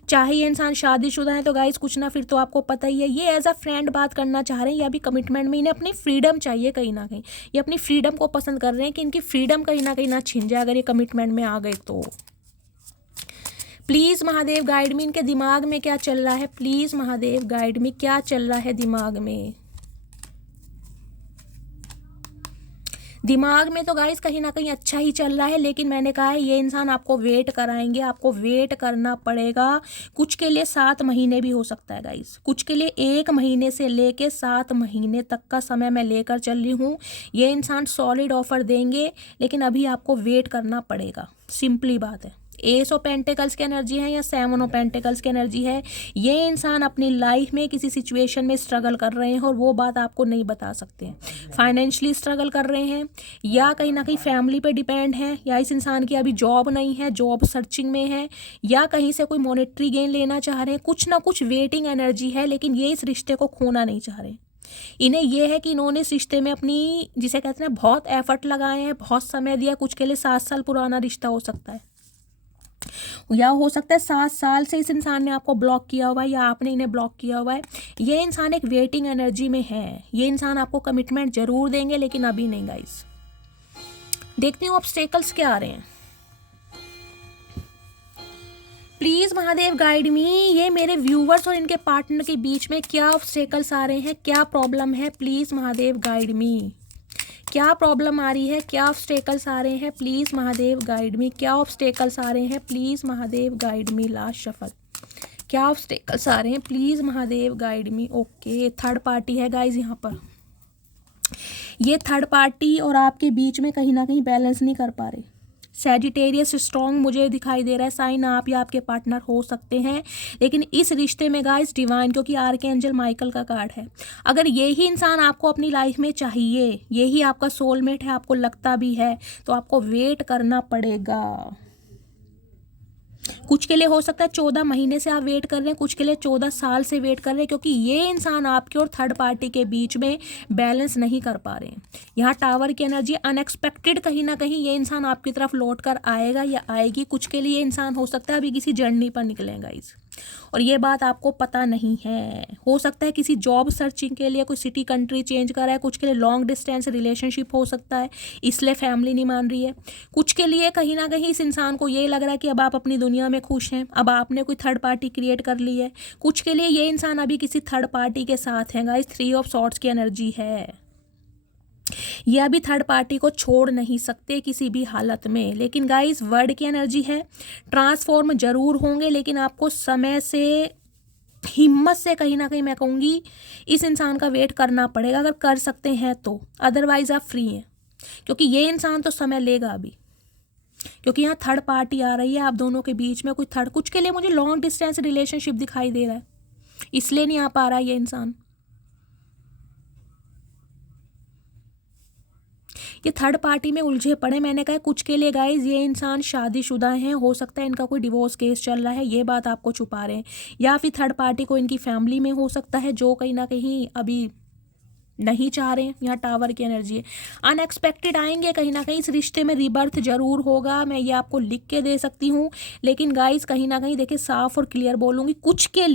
चाहे ये इंसान शादीशुदा है, तो गाइस कुछ ना फिर तो आपको पता ही है ये एज अ फ्रेंड बात करना चाह रहे हैं या भी कमिटमेंट में। इन्हें अपनी फ्रीडम चाहिए कहीं ना कहीं, ये अपनी फ्रीडम को पसंद कर रहे हैं कि इनकी फ्रीडम कहीं ना छिन जाए अगर ये कमिटमेंट में आ गए तो। प्लीज़ महादेव गाइड मी, इनके दिमाग में क्या चल रहा है, प्लीज़ महादेव गाइड मी, क्या चल रहा है दिमाग में। दिमाग में तो गाइस कहीं ना कहीं अच्छा ही चल रहा है, लेकिन मैंने कहा है ये इंसान आपको वेट कराएंगे, आपको वेट करना पड़ेगा। कुछ के लिए 7 महीने भी हो सकता है गाइस, कुछ के लिए 1 महीने से लेके 7 महीने तक का समय मैं लेकर चल रही हूँ। ये इंसान सॉलिड ऑफर देंगे, लेकिन अभी आपको वेट करना पड़ेगा, सिंपली बात है। एस ऑफ पेंटिकल्स की एनर्जी है या 7 ऑफ पेंटिकल्स की एनर्जी है। ये इंसान अपनी लाइफ में किसी सिचुएशन में स्ट्रगल कर रहे हैं और वो बात आपको नहीं बता सकते हैं। फाइनेंशियली स्ट्रगल कर रहे हैं या कहीं ना कहीं फैमिली पे डिपेंड है, या इस इंसान की अभी जॉब नहीं है, जॉब सर्चिंग में है, या कहीं से कोई मॉनेटरी गेन लेना चाह रहे हैं। कुछ ना कुछ वेटिंग एनर्जी है, लेकिन ये इस रिश्ते को खोना नहीं चाह रहे। इन्हें यह है कि इन्होंने इस रिश्ते में अपनी, जिसे कहते हैं, बहुत एफर्ट लगाए हैं, बहुत समय दिया। कुछ के लिए 7 साल पुराना रिश्ता हो सकता है, या हो सकता है 7 साल से इस इंसान ने आपको ब्लॉक किया हुआ है या आपने इन्हें ब्लॉक किया हुआ है। ये इंसान एक वेटिंग एनर्जी में है। ये इंसान आपको कमिटमेंट जरूर देंगे, लेकिन अभी नहीं गाइस। देखती हूँ ऑब्स्टेकल्स क्या आ रहे हैं। प्लीज़ महादेव गाइड मी, ये मेरे व्यूवर्स और इनके पार्टनर के बीच में क्या ऑब्स्टेकल्स आ रहे हैं, क्या प्रॉब्लम है, प्लीज़ महादेव गाइड मी। क्या प्रॉब्लम आ रही है, क्या ऑब्स्टेकल्स आ रहे हैं, प्लीज़ महादेव गाइड मी। क्या ऑब्स्टेकल्स आ रहे हैं, please Mahadev guide me. Last shuffle, क्या ऑब्स्टेकल्स आ रहे हैं, please Mahadev guide me. Okay, third party है गाइज यहाँ पर। ये थर्ड पार्टी और आपके बीच में कहीं ना कहीं बैलेंस नहीं कर पा रहे। सैजिटेरियस स्ट्रॉन्ग मुझे दिखाई दे रहा है साइन, आप या आपके पार्टनर हो सकते हैं, लेकिन इस रिश्ते में गाइस डिवाइन, क्योंकि आर्कएंजल माइकल का कार्ड है। अगर यही इंसान आपको अपनी लाइफ में चाहिए, यही आपका सोलमेट है, आपको लगता भी है, तो आपको वेट करना पड़ेगा। कुछ के लिए हो सकता है 14 महीने से आप वेट कर रहे हैं, कुछ के लिए 14 साल से वेट कर रहे हैं, क्योंकि ये इंसान आपके और थर्ड पार्टी के बीच में बैलेंस नहीं कर पा रहे हैं। यहाँ टावर की एनर्जी अनएक्सपेक्टेड, कहीं ना कहीं ये इंसान आपकी तरफ लौट कर आएगा या आएगी। कुछ के लिए इंसान हो सकता है अभी किसी जर्नी पर निकलेगा इस, और ये बात आपको पता नहीं है। हो सकता है किसी जॉब सर्चिंग के लिए कोई सिटी कंट्री चेंज कर रहा है। कुछ के लिए लॉन्ग डिस्टेंस रिलेशनशिप हो सकता है, इसलिए फैमिली नहीं मान रही है। कुछ के लिए कहीं ना कहीं इस इंसान को ये लग रहा है कि अब आप अपनी दुनिया में खुश हैं, अब आपने कोई थर्ड पार्टी क्रिएट कर ली है। कुछ के लिए ये इंसान अभी किसी थर्ड पार्टी के साथ है गाइस। 3 ऑफ सॉर्ड्स की एनर्जी है। ये अभी थर्ड पार्टी को छोड़ नहीं सकते किसी भी हालत में, लेकिन गाइस वर्ड की एनर्जी है। ट्रांसफॉर्म जरूर होंगे, लेकिन आपको समय से, हिम्मत से, कहीं ना कहीं मैं कहूँगी इस इंसान का वेट करना पड़ेगा, अगर कर सकते हैं तो। अदरवाइज आप फ्री हैं, क्योंकि ये इंसान तो समय लेगा अभी, क्योंकि यहाँ थर्ड पार्टी आ रही है आप दोनों के बीच में। कोई थर्ड, कुछ के लिए मुझे लॉन्ग डिस्टेंस रिलेशनशिप दिखाई दे रहा है, इसलिए नहीं आ पा रहा है ये इंसान। ये थर्ड पार्टी में उलझे पड़े। मैंने कहा कुछ के लिए गाइज ये इंसान शादीशुदा हैं, हो सकता है इनका कोई डिवोर्स केस चल रहा है, ये बात आपको छुपा रहे हैं, या फिर थर्ड पार्टी को इनकी फैमिली में हो सकता है जो कहीं ना कहीं अभी नहीं चाह रहे हैं, यहाँ टावर की एनर्जी है। अनएक्सपेक्टेड आएंगे कहीं ना कहीं, इस रिश्ते में रिबर्थ जरूर होगा, मैं ये आपको लिख के दे सकती हूँ। लेकिन गाइस कहीं ना कहीं देखिए, साफ और क्लियर बोलूँगी, कुछ के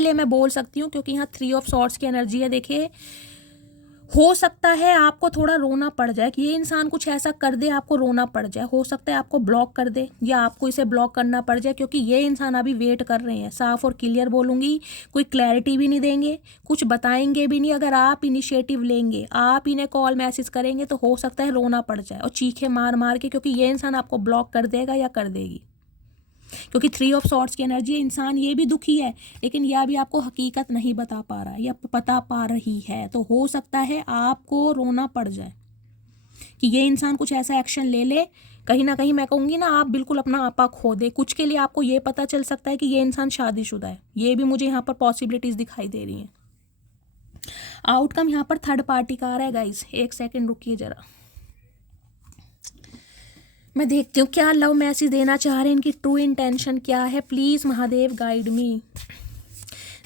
लिए मैं बोल सकती हूँ, क्योंकि यहाँ 3 ऑफ सॉर्ड्स की एनर्जी है। देखिए हो सकता है आपको थोड़ा रोना पड़ जाए कि ये इंसान कुछ ऐसा कर दे, आपको रोना पड़ जाए। हो सकता है आपको ब्लॉक कर दे या आपको इसे ब्लॉक करना पड़ जाए, क्योंकि ये इंसान अभी वेट कर रहे हैं। साफ और क्लियर बोलूँगी, कोई क्लैरिटी भी नहीं देंगे, कुछ बताएंगे भी नहीं। अगर आप इनिशिएटिव लेंगे, आप इन्हें कॉल मैसेज करेंगे, तो हो सकता है रोना पड़ जाए और चीखे मार मार के, क्योंकि ये इंसान आपको ब्लॉक कर देगा या कर देगी। क्योंकि 3 ऑफ सॉर्ड्स की एनर्जी है, इंसान ये भी दुखी है, लेकिन यह भी आपको हकीकत नहीं बता पा रहा है या बता पा रही है। तो हो सकता है आपको रोना पड़ जाए कि ये इंसान कुछ ऐसा एक्शन ले ले, कहीं ना कहीं मैं कहूँगी ना, आप बिल्कुल अपना आपा खो दे। कुछ के लिए आपको ये पता चल सकता है कि ये इंसान शादीशुदा है, ये भी मुझे यहाँ पर पॉसिबिलिटीज़ दिखाई दे रही हैं। आउटकम यहाँ पर थर्ड पार्टी का आ रहा है गाइस, एक सेकेंड रुकिए ज़रा, मैं देखती हूँ क्या लव मैसेज देना चाह रहे हैं, इनकी ट्रू इंटेंशन क्या है। प्लीज़ महादेव गाइड मी।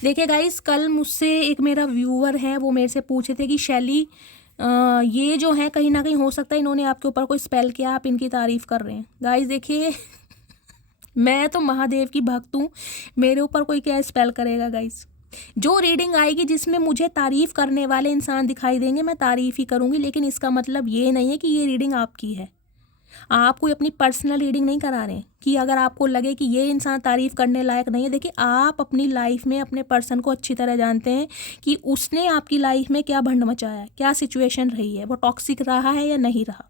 देखिए गाइस, कल मुझसे एक मेरा व्यूअर है, वो मेरे से पूछे थे कि शैली ये जो है कहीं ना कहीं हो सकता है इन्होंने आपके ऊपर कोई स्पेल किया, आप इनकी तारीफ़ कर रहे हैं। गाइस देखिए मैं तो महादेव की भक्त हूँ, मेरे ऊपर कोई क्या स्पेल करेगा गाइस। जो रीडिंग आएगी जिसमें मुझे तारीफ़ करने वाले इंसान दिखाई देंगे, मैं तारीफ़ ही करूँगी। लेकिन इसका मतलब ये नहीं है कि ये रीडिंग आपकी है। आप कोई अपनी पर्सनल रीडिंग नहीं करा रहे हैं कि अगर आपको लगे कि ये इंसान तारीफ़ करने लायक नहीं है। देखिए आप अपनी लाइफ में अपने पर्सन को अच्छी तरह जानते हैं कि उसने आपकी लाइफ में क्या भंड मचाया है, क्या सिचुएशन रही है, वो टॉक्सिक रहा है या नहीं रहा।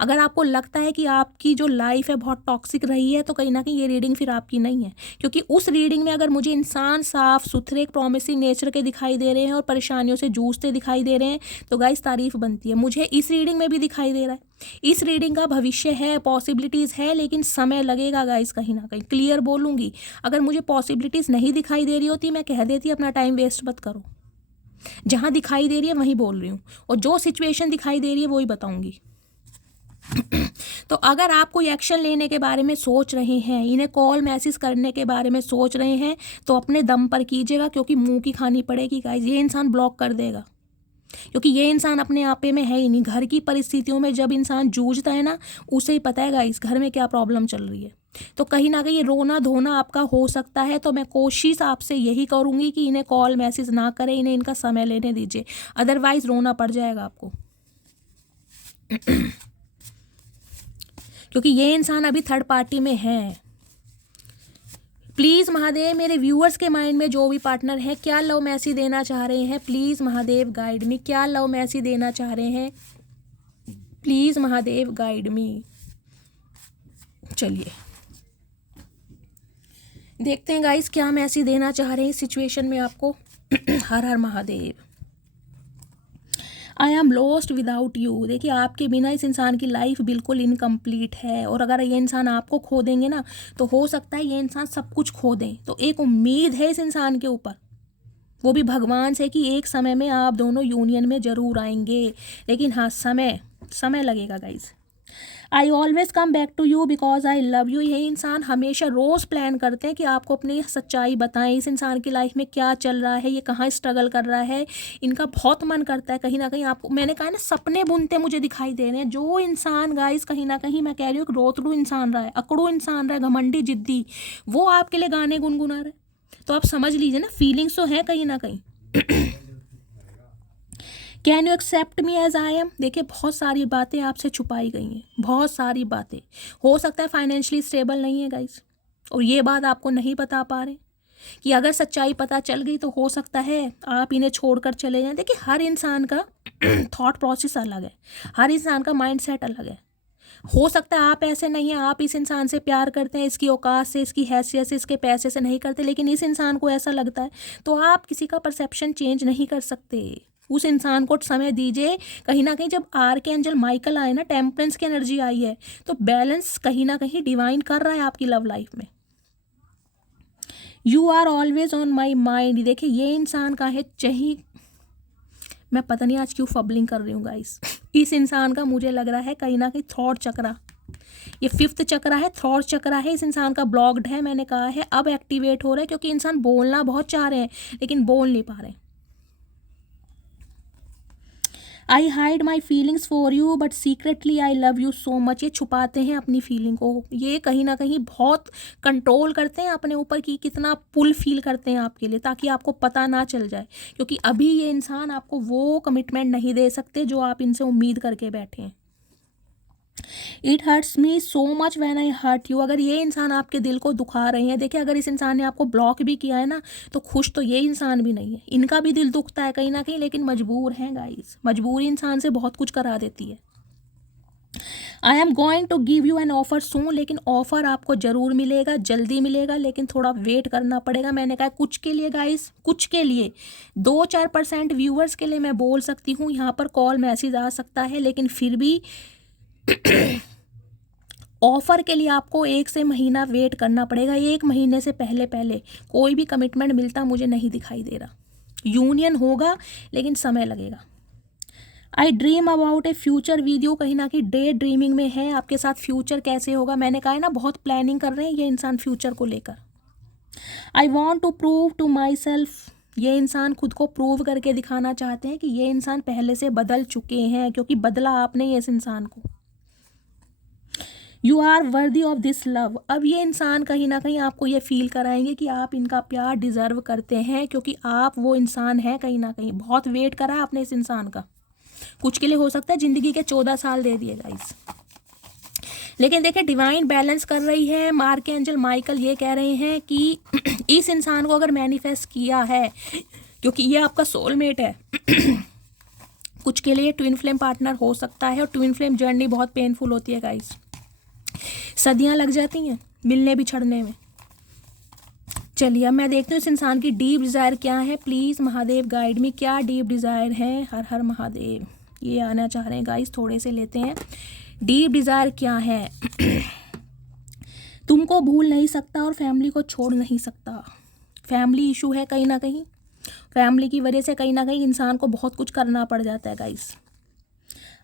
अगर आपको लगता है कि आपकी जो लाइफ है बहुत टॉक्सिक रही है, तो कहीं ना कहीं ये रीडिंग फिर आपकी नहीं है। क्योंकि उस रीडिंग में अगर मुझे इंसान साफ सुथरे प्रॉमिसिंग नेचर के दिखाई दे रहे हैं और परेशानियों से जूझते दिखाई दे रहे हैं, तो गाइस तारीफ बनती है। मुझे इस रीडिंग में भी दिखाई दे रहा है, इस रीडिंग का भविष्य है, पॉसिबिलिटीज़ है, लेकिन समय लगेगा गाइस। कहीं ना कहीं क्लियर बोलूँगी, अगर मुझे पॉसिबिलिटीज़ नहीं दिखाई दे रही होती, मैं कह देती अपना टाइम वेस्ट मत करो। जहाँ दिखाई दे रही है वहीं बोल रही हूँ, और जो सिचुएशन दिखाई दे रही है वही बताऊँगी। तो अगर आप कोई एक्शन लेने के बारे में सोच रहे हैं, इन्हें कॉल मैसेज करने के बारे में सोच रहे हैं, तो अपने दम पर कीजिएगा, क्योंकि मुंह की खानी पड़ेगी गाइस। ये इंसान ब्लॉक कर देगा, क्योंकि ये इंसान अपने आपे में है ही नहीं। घर की परिस्थितियों में जब इंसान जूझता है ना, उसे ही पता है गाइस घर में क्या प्रॉब्लम चल रही है। तो कहीं ना कहीं ये रोना धोना आपका हो सकता है। तो मैं कोशिश आपसे यही करूँगी कि इन्हें कॉल मैसेज ना करें, इन्हें इनका समय लेने दीजिए, अदरवाइज रोना पड़ जाएगा आपको। क्योंकि ये इंसान अभी थर्ड पार्टी में है। प्लीज़ महादेव, मेरे व्यूअर्स के माइंड में जो भी पार्टनर है, क्या लव मैसेज देना चाह रहे हैं, प्लीज़ महादेव गाइड मी। क्या लव मैसेज देना चाह रहे हैं, प्लीज़ महादेव गाइड मी। चलिए देखते हैं गाइस क्या मैसेज देना चाह रहे हैं इस सिचुएशन में आपको। हर हर Mahadev. I am lost without you. देखिए आपके बिना इस इंसान की लाइफ बिल्कुल इनकम्प्लीट है, और अगर ये इंसान आपको खो देंगे ना, तो हो सकता है ये इंसान सब कुछ खो दें। तो एक उम्मीद है इस इंसान के ऊपर, वो भी भगवान से, कि एक समय में आप दोनों यूनियन में ज़रूर आएंगे। लेकिन हाँ, समय लगेगा guys. I always come back to you because I love you. यही इंसान हमेशा रोज़ प्लान करते हैं कि आपको अपनी सच्चाई बताएं, इस इंसान की लाइफ में क्या चल रहा है, ये कहाँ स्ट्रगल कर रहा है। इनका बहुत मन करता है कहीं ना कहीं आपको, मैंने कहा ना, सपने बुनते मुझे दिखाई दे रहे हैं। जो इंसान गाइस कहीं ना कहीं मैं कह रही हूँ कि रोतड़ू इंसान रहा है, अकड़ू इंसान रहा है, घमंडी जिद्दी, वो आपके लिए गाने गुनगुना रहा है। तो आप समझ लीजिए ना, फीलिंग्स तो है कहीं ना कहीं। Can you accept me as I am. देखिए बहुत सारी बातें आपसे छुपाई गई हैं, बहुत सारी बातें। हो सकता है फाइनेंशियली स्टेबल नहीं है गाइस, और ये बात आपको नहीं बता पा रहे कि अगर सच्चाई पता चल गई तो हो सकता है आप इन्हें छोड़कर चले जाएं। देखिए हर इंसान का थॉट प्रोसेस अलग है, हर इंसान का माइंड सेट अलग है। हो सकता है आप ऐसे नहीं हैं, आप इस इंसान से प्यार करते हैं, इसकी औकात से, इसकी हैसियत से, इसके पैसे से नहीं करते, लेकिन इस इंसान को ऐसा लगता है। तो आप किसी का परसेप्शन चेंज नहीं कर सकते। उस इंसान को समय दीजिए। कहीं ना कहीं जब आर्कएंजल माइकल आए ना, टेम्परेंस की एनर्जी आई है, तो बैलेंस कहीं ना कहीं डिवाइन कर रहा है आपकी लव लाइफ में। You are always on my mind. देखिए ये इंसान का है चाहिए, मैं पता नहीं आज क्यों फबलिंग कर रही हूँ गाइस। इस इंसान का मुझे लग रहा है कहीं ना कहीं थॉट चक्रा, ये 5th चक्रा है, थॉट चक्रा है, इस इंसान का ब्लॉक्ड है। मैंने कहा है अब एक्टिवेट हो रहा है, क्योंकि इंसान बोलना बहुत चाह रहे हैं लेकिन बोल नहीं पा रहे। आई hide my feelings for you but secretly I love you so much. ये छुपाते हैं अपनी फीलिंग को, ये कहीं ना कहीं बहुत कंट्रोल करते हैं अपने ऊपर कि कितना पुल फील करते हैं आपके लिए, ताकि आपको पता ना चल जाए, क्योंकि अभी ये इंसान आपको वो कमिटमेंट नहीं दे सकते जो आप इनसे उम्मीद करके बैठे हैं। It hurts me so much when I hurt you. अगर ये इंसान आपके दिल को दुखा रहे हैं, देखिए अगर इस इंसान ने आपको ब्लॉक भी किया है ना, तो खुश तो ये इंसान भी नहीं है, इनका भी दिल दुखता है कहीं ना कहीं, लेकिन मजबूर हैं गाइस। मजबूरी इंसान से बहुत कुछ करा देती है। I am going to give you an offer soon. लेकिन ऑफर आपको जरूर मिलेगा, जल्दी मिलेगा, लेकिन थोड़ा वेट करना पड़ेगा। मैंने कहा कुछ के लिए गाइस, कुछ के लिए 2-4% व्यूअर्स के लिए मैं बोल सकती हूँ, यहाँ पर कॉल मैसेज आ सकता है, लेकिन फिर भी ऑफर के लिए आपको 1 से महीना वेट करना पड़ेगा। 1 महीने से पहले पहले कोई भी कमिटमेंट मिलता मुझे नहीं दिखाई दे रहा। यूनियन होगा लेकिन समय लगेगा। आई dream about A future video, कहीं ना कहीं डे ड्रीमिंग में है आपके साथ फ्यूचर कैसे होगा। मैंने कहा है ना, बहुत प्लानिंग कर रहे हैं ये इंसान फ्यूचर को लेकर। I want to prove to myself, ये इंसान खुद को प्रूव करके दिखाना चाहते हैं कि ये इंसान पहले से बदल चुके हैं, क्योंकि बदला आपने इस इंसान को। You are worthy of this love, अब ये इंसान कहीं ना कहीं आपको ये फील कराएंगे कि आप इनका प्यार डिजर्व करते हैं, क्योंकि आप वो इंसान हैं कहीं ना कहीं। बहुत वेट करा आपने इस इंसान का, कुछ के लिए हो सकता है ज़िंदगी के 14 साल दे दिए गाइस। लेकिन देखिए डिवाइन बैलेंस कर रही है। आर्कएंजल माइकल ये कह रहे हैं कि इस इंसान को अगर मैनिफेस्ट किया है, क्योंकि ये आपका सोलमेट है, कुछ के लिए ट्विन फ्लेम पार्टनर हो सकता है। और ट्विन फ्लेम जर्नी बहुत पेनफुल होती है गाइस, सदियां लग जाती हैं मिलने बिछड़ने में। चलिए अब मैं देखती हूँ इस इंसान की डीप डिज़ायर क्या है। प्लीज़ महादेव गाइड मी, क्या डीप डिज़ायर है। हर हर महादेव, ये आना चाह रहे हैं गाइस, थोड़े से लेते हैं। डीप डिज़ायर क्या है। तुमको भूल नहीं सकता और फैमिली को छोड़ नहीं सकता। फैमिली इशू है कहीं ना कहीं, फैमिली की वजह से कहीं ना कहीं इंसान को बहुत कुछ करना पड़ जाता है गाइस।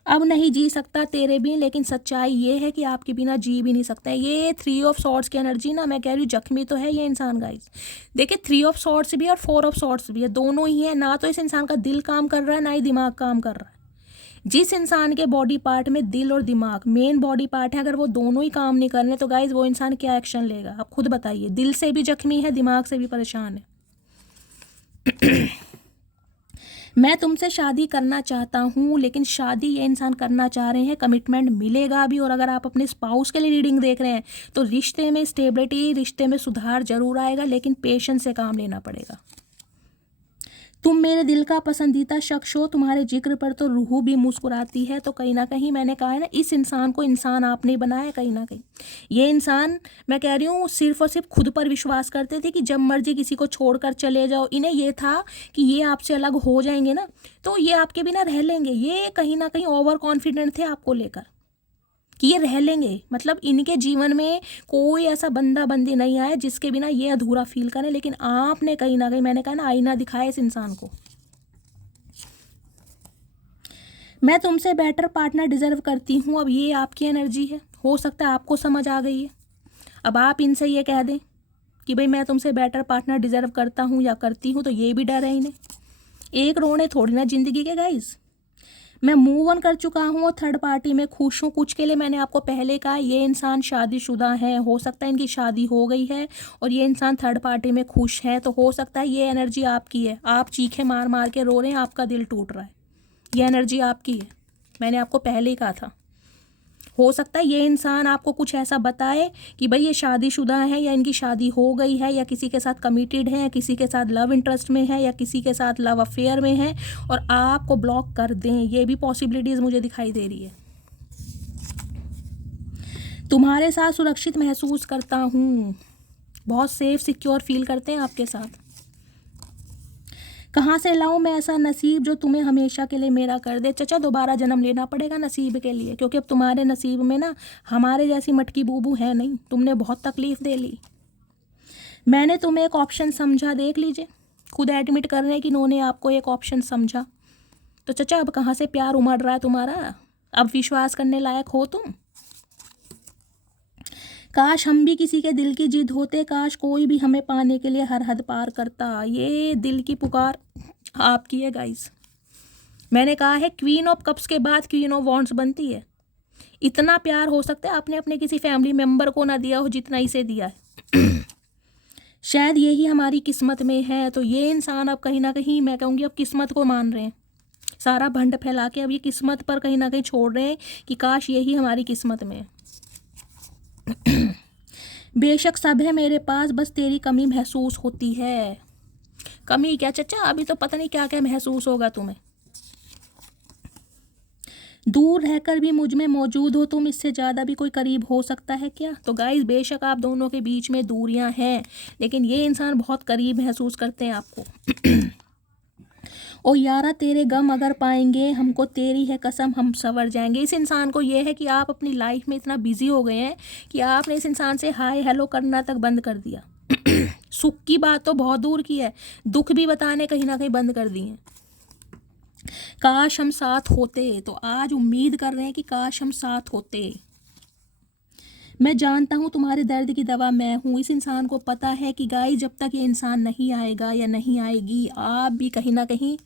अब नहीं जी सकता तेरे भी, लेकिन सच्चाई ये है कि आपके बिना जी भी नहीं सकता है। ये 3 ऑफ सॉर्ड्स की एनर्जी ना, मैं कह रही हूँ जख्मी तो है ये इंसान गाइस। देखिए 3 ऑफ सॉर्ड्स भी और 4 ऑफ सॉर्ड्स भी है, दोनों ही है। ना तो इस इंसान का दिल काम कर रहा है, ना ही दिमाग काम कर रहा है। जिस इंसान के बॉडी पार्ट में दिल और दिमाग मेन बॉडी पार्ट है, अगर वो दोनों ही काम नहीं कर रहे तो गाइज वो इंसान क्या एक्शन लेगा, आप खुद बताइए। दिल से भी जख्मी है, दिमाग से भी परेशान है। मैं तुमसे शादी करना चाहता हूँ, लेकिन शादी ये इंसान करना चाह रहे हैं, कमिटमेंट मिलेगा भी। और अगर आप अपने स्पाउस के लिए रीडिंग देख रहे हैं तो रिश्ते में स्टेबिलिटी, रिश्ते में सुधार जरूर आएगा, लेकिन पेशेंस से काम लेना पड़ेगा। तुम मेरे दिल का पसंदीदा शख्स हो, तुम्हारे जिक्र पर तो रूह भी मुस्कुराती है। तो कहीं ना कहीं मैंने कहा है ना, इस इंसान को इंसान आपने बनाया। कहीं ना कहीं ये इंसान, मैं कह रही हूँ, सिर्फ और सिर्फ खुद पर विश्वास करते थे कि जब मर्जी किसी को छोड़कर चले जाओ। इन्हें ये था कि ये आपसे अलग हो जाएंगे ना तो ये आपके बिना रह लेंगे। ये कहीं ना कहीं ओवर कॉन्फिडेंट थे आपको लेकर कि ये रह लेंगे। मतलब इनके जीवन में कोई ऐसा बंदा बंदी नहीं आया जिसके बिना ये अधूरा फील करें, लेकिन आपने कहीं ना कहीं, मैंने कहा ना, आईना दिखाया इस इंसान को। मैं तुमसे बेटर पार्टनर डिजर्व करती हूँ। अब ये आपकी एनर्जी है, हो सकता है आपको समझ आ गई है। अब आप इनसे ये कह दें कि भाई मैं तुमसे बेटर पार्टनर डिजर्व करता हूँ या करती हूँ, तो ये भी डर है इन्हें। एक रोने थोड़ी ना जिंदगी के गाइस। मैं मूव ऑन कर चुका हूँ और थर्ड पार्टी में खुश हूँ। कुछ के लिए मैंने आपको पहले कहा ये इंसान शादीशुदा है, हो सकता है इनकी शादी हो गई है और ये इंसान थर्ड पार्टी में खुश है। तो हो सकता है ये एनर्जी आपकी है, आप चीखे मार मार के रो रहे हैं, आपका दिल टूट रहा है, ये एनर्जी आपकी है। मैंने आपको पहले ही कहा था। हो सकता है ये इंसान आपको कुछ ऐसा बताए कि भाई ये शादीशुदा है या इनकी शादी हो गई है या किसी के साथ कमिटेड है या किसी के साथ लव इंटरेस्ट में है या किसी के साथ लव अफेयर में है और आपको ब्लॉक कर दें। ये भी पॉसिबिलिटीज़ मुझे दिखाई दे रही है। तुम्हारे साथ सुरक्षित महसूस करता हूँ, बहुत सेफ सिक्योर फील करते हैं आपके साथ। कहाँ से लाऊं मैं ऐसा नसीब जो तुम्हें हमेशा के लिए मेरा कर दे। चचा दोबारा जन्म लेना पड़ेगा नसीब के लिए, क्योंकि अब तुम्हारे नसीब में ना हमारे जैसी मटकी बूबू है नहीं, तुमने बहुत तकलीफ दे ली। मैंने तुम्हें एक ऑप्शन समझा, देख लीजिए, खुद एडमिट कर रहे हैं कि इन्होंने आपको एक ऑप्शन समझा। तो चचा अब कहाँ से प्यार उमड़ रहा है तुम्हारा, अब विश्वास करने लायक हो तुम। काश हम भी किसी के दिल की जिद होते, काश कोई भी हमें पाने के लिए हर हद पार करता। ये दिल की पुकार आपकी है गाइस, मैंने कहा है क्वीन ऑफ कप्स के बाद क्वीन ऑफ वॉन्ड्स बनती है। इतना प्यार हो सकता है आपने अपने किसी फैमिली मेम्बर को ना दिया हो जितना इसे दिया है। शायद यही हमारी किस्मत में है। तो ये इंसान अब कहीं ना कहीं मैं कहूँगी अब किस्मत को मान रहे हैं, सारा भंड फैला के अब ये किस्मत पर कहीं ना कहीं छोड़ रहे हैं कि काश यही हमारी किस्मत में है। बेशक सब है मेरे पास, बस तेरी कमी महसूस होती है। कमी क्या चचा, अभी तो पता नहीं क्या क्या महसूस होगा तुम्हें। दूर रहकर भी मुझ में मौजूद हो तुम, इससे ज़्यादा भी कोई करीब हो सकता है क्या। तो गाइस बेशक आप दोनों के बीच में दूरियां हैं, लेकिन ये इंसान बहुत करीब महसूस करते हैं आपको। ओ यारा तेरे गम अगर पाएंगे हमको, तेरी है कसम हम संवर जाएंगे। इस इंसान को ये है कि आप अपनी लाइफ में इतना बिजी हो गए हैं कि आपने इस इंसान से हाय हेलो करना तक बंद कर दिया। सुख की बात तो बहुत दूर की है, दुख भी बताने कहीं ना कहीं बंद कर दिए। काश हम साथ होते, तो आज उम्मीद कर रहे हैं कि काश हम साथ होते। मैं जानता हूँ तुम्हारे दर्द की दवा मैं हूँ। इस इंसान को पता है कि गाइस जब तक ये इंसान नहीं आएगा या नहीं आएगी, आप भी कहीं ना कहीं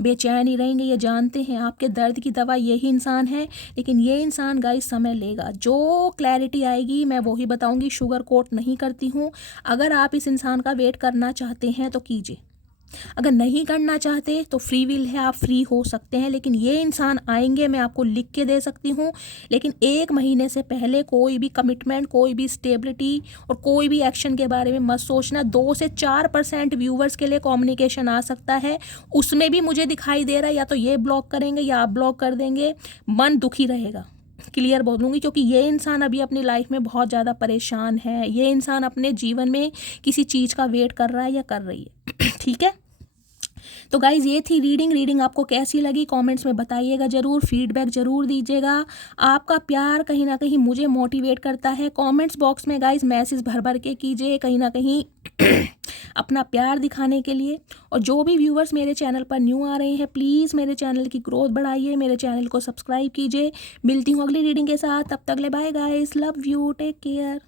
बेचैन ही रहेंगे। ये जानते हैं आपके दर्द की दवा यही इंसान है, लेकिन ये इंसान गाइस समय लेगा। जो क्लैरिटी आएगी मैं वही बताऊँगी, शुगर कोट नहीं करती हूँ। अगर आप इस इंसान का वेट करना चाहते हैं तो कीजिए, अगर नहीं करना चाहते तो फ्री विल है, आप फ्री हो सकते हैं। लेकिन ये इंसान आएंगे, मैं आपको लिख के दे सकती हूँ। लेकिन 1 महीने से पहले कोई भी कमिटमेंट, कोई भी स्टेबिलिटी और कोई भी एक्शन के बारे में मत सोचना। 2 से 4% व्यूवर्स के लिए कम्युनिकेशन आ सकता है, उसमें भी मुझे दिखाई दे रहा है या तो ये ब्लॉक करेंगे या आप ब्लॉक कर देंगे। मन दुखी रहेगा, क्लियर बोलूँगी, क्योंकि ये इंसान अभी अपनी लाइफ में बहुत ज़्यादा परेशान है। ये इंसान अपने जीवन में किसी चीज़ का वेट कर रहा है या कर रही है। ठीक है, तो गाइज़ ये थी रीडिंग आपको कैसी लगी कमेंट्स में बताइएगा ज़रूर, फीडबैक ज़रूर दीजिएगा। आपका प्यार कहीं ना कहीं मुझे मोटिवेट करता है। कमेंट्स बॉक्स में गाइज़ मैसेज भर भर के कीजिए कहीं ना कहीं अपना प्यार दिखाने के लिए। और जो भी व्यूवर्स मेरे चैनल पर न्यू आ रहे हैं, प्लीज़ मेरे चैनल की ग्रोथ बढ़ाइए, मेरे चैनल को सब्सक्राइब कीजिए। मिलती हूँ अगली रीडिंग के साथ, तब तक ले bye guys, love you, take care.